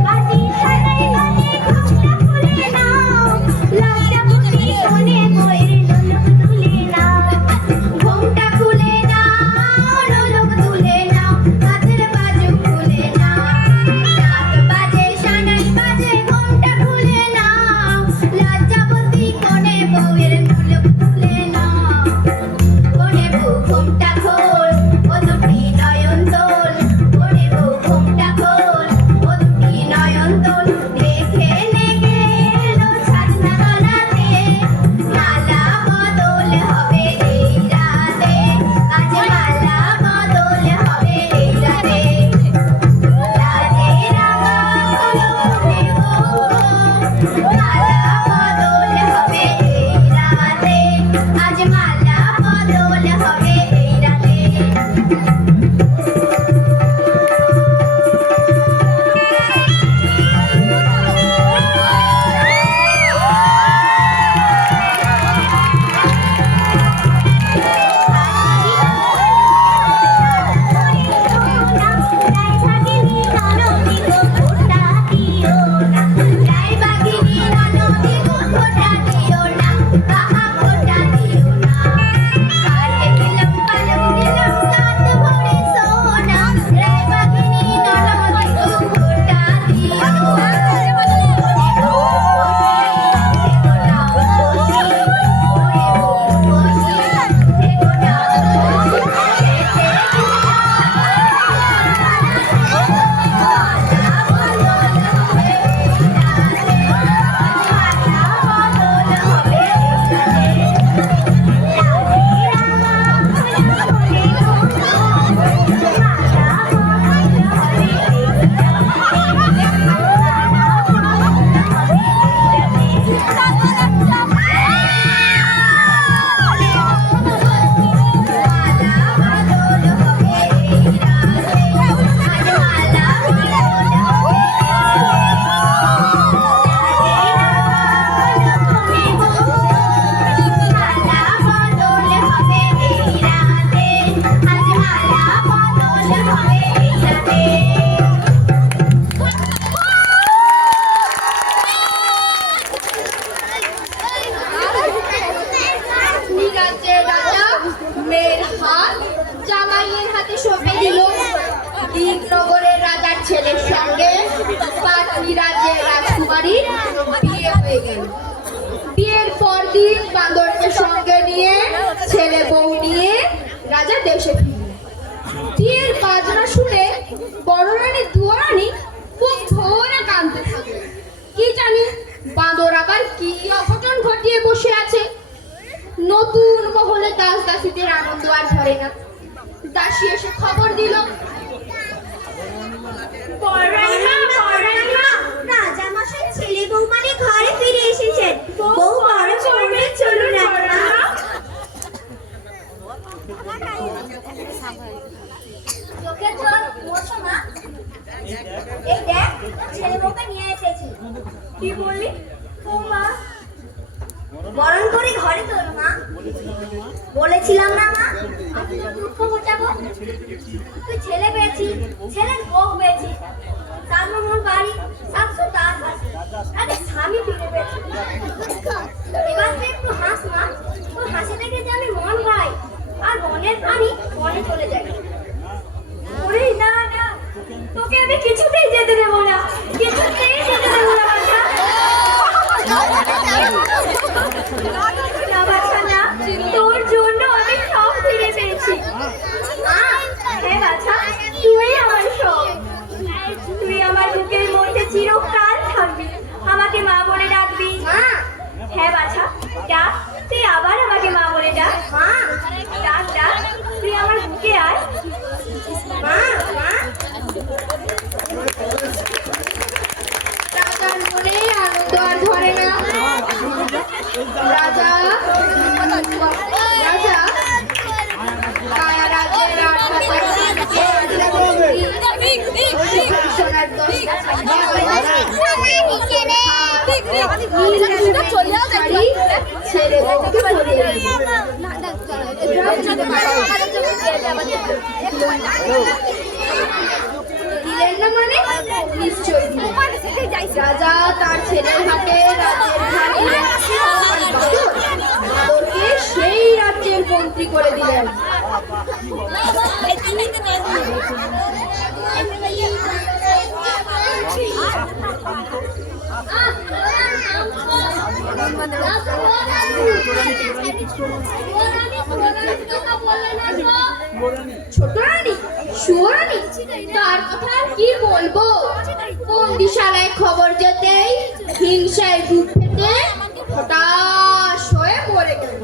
বাজি সানাই বাজে ঘোমটা খুলে নাও, লজ্জাবতী কোণে বউয়ের লোলক তুলে নাও। ঘোমটা খুলে নাও, লোলক তুলে নাও, কাঁধের বাজু খুলে নাও। ঢাক বাজে সানাই বাজে ঘোমটা খুলে নাও, লজ্জাবতী কোণে বউয়ের লোলক তুলে নাও। কোণে বউ ঘোমটা খোল, ও দুটি নয়ন তোল, কোণে বউ ঘোমটা খোল, ও দুটি নয়ন তোল। দেখে নেগে এলো ছাদনা তলাতে, মালা বদল হবে এই রাতে, আজ মালা বদল হবে এই রাতে। লাজে রাঙা হলো কোণে বউ গো, মালা বদল হবে এই রাতে, আজ মালা বদল হবে এই রাতে। রাজ্যের রাজা মেয়ের হাত জামাইয়ের হাতে সঁপে দিল। দীপনগরের রাজার ছেলের সঙ্গে পাটলি রাজ্যের রাজকুমারীর বিয়ে হয়ে গেল। বিয়ের পর দিন বাঁদরকে ছেলে বউ নিয়ে রাজা দেশে ফিরল। বিয়ের বাজনা শুনে বড় রানী দুয়ারানী খুব ভোরে কাঁদতে থাকলো। কি জানি বাঁদর আবার কি অঘটন ঘটিয়ে বসে আছে। নতুন মহলে দাস দাসীদের আনন্দ আর ধরে না। দাসী এসে খবর দিল, রাজামশাই ছেলে বউ মানে ঘরে ফিরে এসেছেন। বউ বড় করবে, চলুন চোখের জল মোছো মা। এই দেখ ছেলে বউকে নিয়ে এসেছি। কি বললি? ও মা, বরণ করে ঘরে তোল মা। বলেছিলাম না মা, আমি তো দুঃখ ঘটাবো। তুই ছেলে পেয়েছিস, ছেলের বউ পেয়েছিস, তার মন বাড়ি সাতশো তার আছে, আরে স্বামী ফিরে পেয়েছিস। এবার তুই একটু হাস মা, তোর হাসি দেখে যে আমি মন ভাই আর মনের প্রাণী মনে চলে যায়। ওরে না না, তোকে আমি কিছুতেই যেতে দেবো না, কিছুতেই যেতে দেবো না বাছা। না বাছা না, তোর জন্য আমি সব ফিরে পেয়েছি। হ্যাঁ বাছা, তুই আমার সব। তুই আমার বুকের মধ্যে চিরকাল থাকবি, আমাকে মা বলে ডাকবি। হ্যাঁ বাছা, ডাক, তুই আবার আমাকে মা বলে ডাক। ডাক ডাক, তুই আমার বুকে আয়। রাজার মনে আনন্দ আর ধরে না। রাজা কায়া রাজ্যের সোনার ছেলে বউকে পরিয়ে দিলেন না মানে নিশ্চয়ই দিলেন। রাজা তার ছেলের হাতে রাজ্যের বাঁদরকে সেই রাজ্যের মন্ত্রী করে দিলেন। ছোট রানী, সুরানী, তার কথা আর কি বলবো। বন্দিশালায় খবর যেতেই হিংসায় বুক ফেটে হতাশ হয়ে মরে গেল।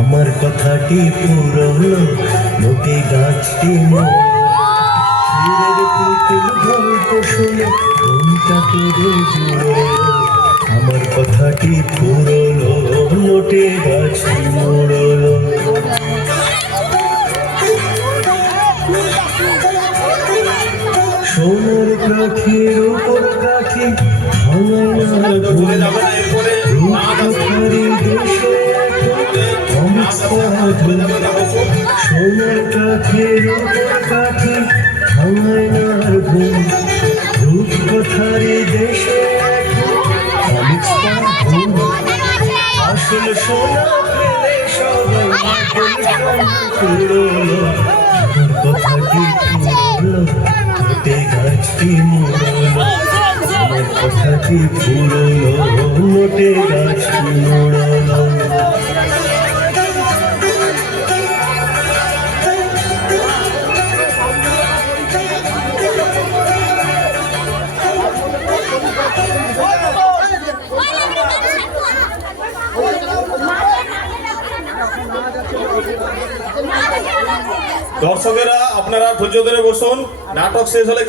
আমার কথাটি পুরো হলো, লোকে গাছটি মরের পুতুল গল্প শুনে ঘুমটা কেড়ে জুড়ে। আমার কথাটি পুরো লোটে গাছটি মরলো। সোনার কাঠির উপর কাঠি ভাঙায় না ভুলে যাবে না এরপরে রূপকারী দেশে সোনার কাঠির উপর কাঠি ভাঙায় না ঘুম। রূপকথারি দেশে আসল সোনা পেলে সবাই পুরলো। কথাটি পুরলো, লোটে গাছটি মরলো। আমার কথাটি পুরলো, লোটে গাছটি মরলো। দর্শকেরা আপনারা ধৈর্য ধরে বসুন, নাটক শেষ হলে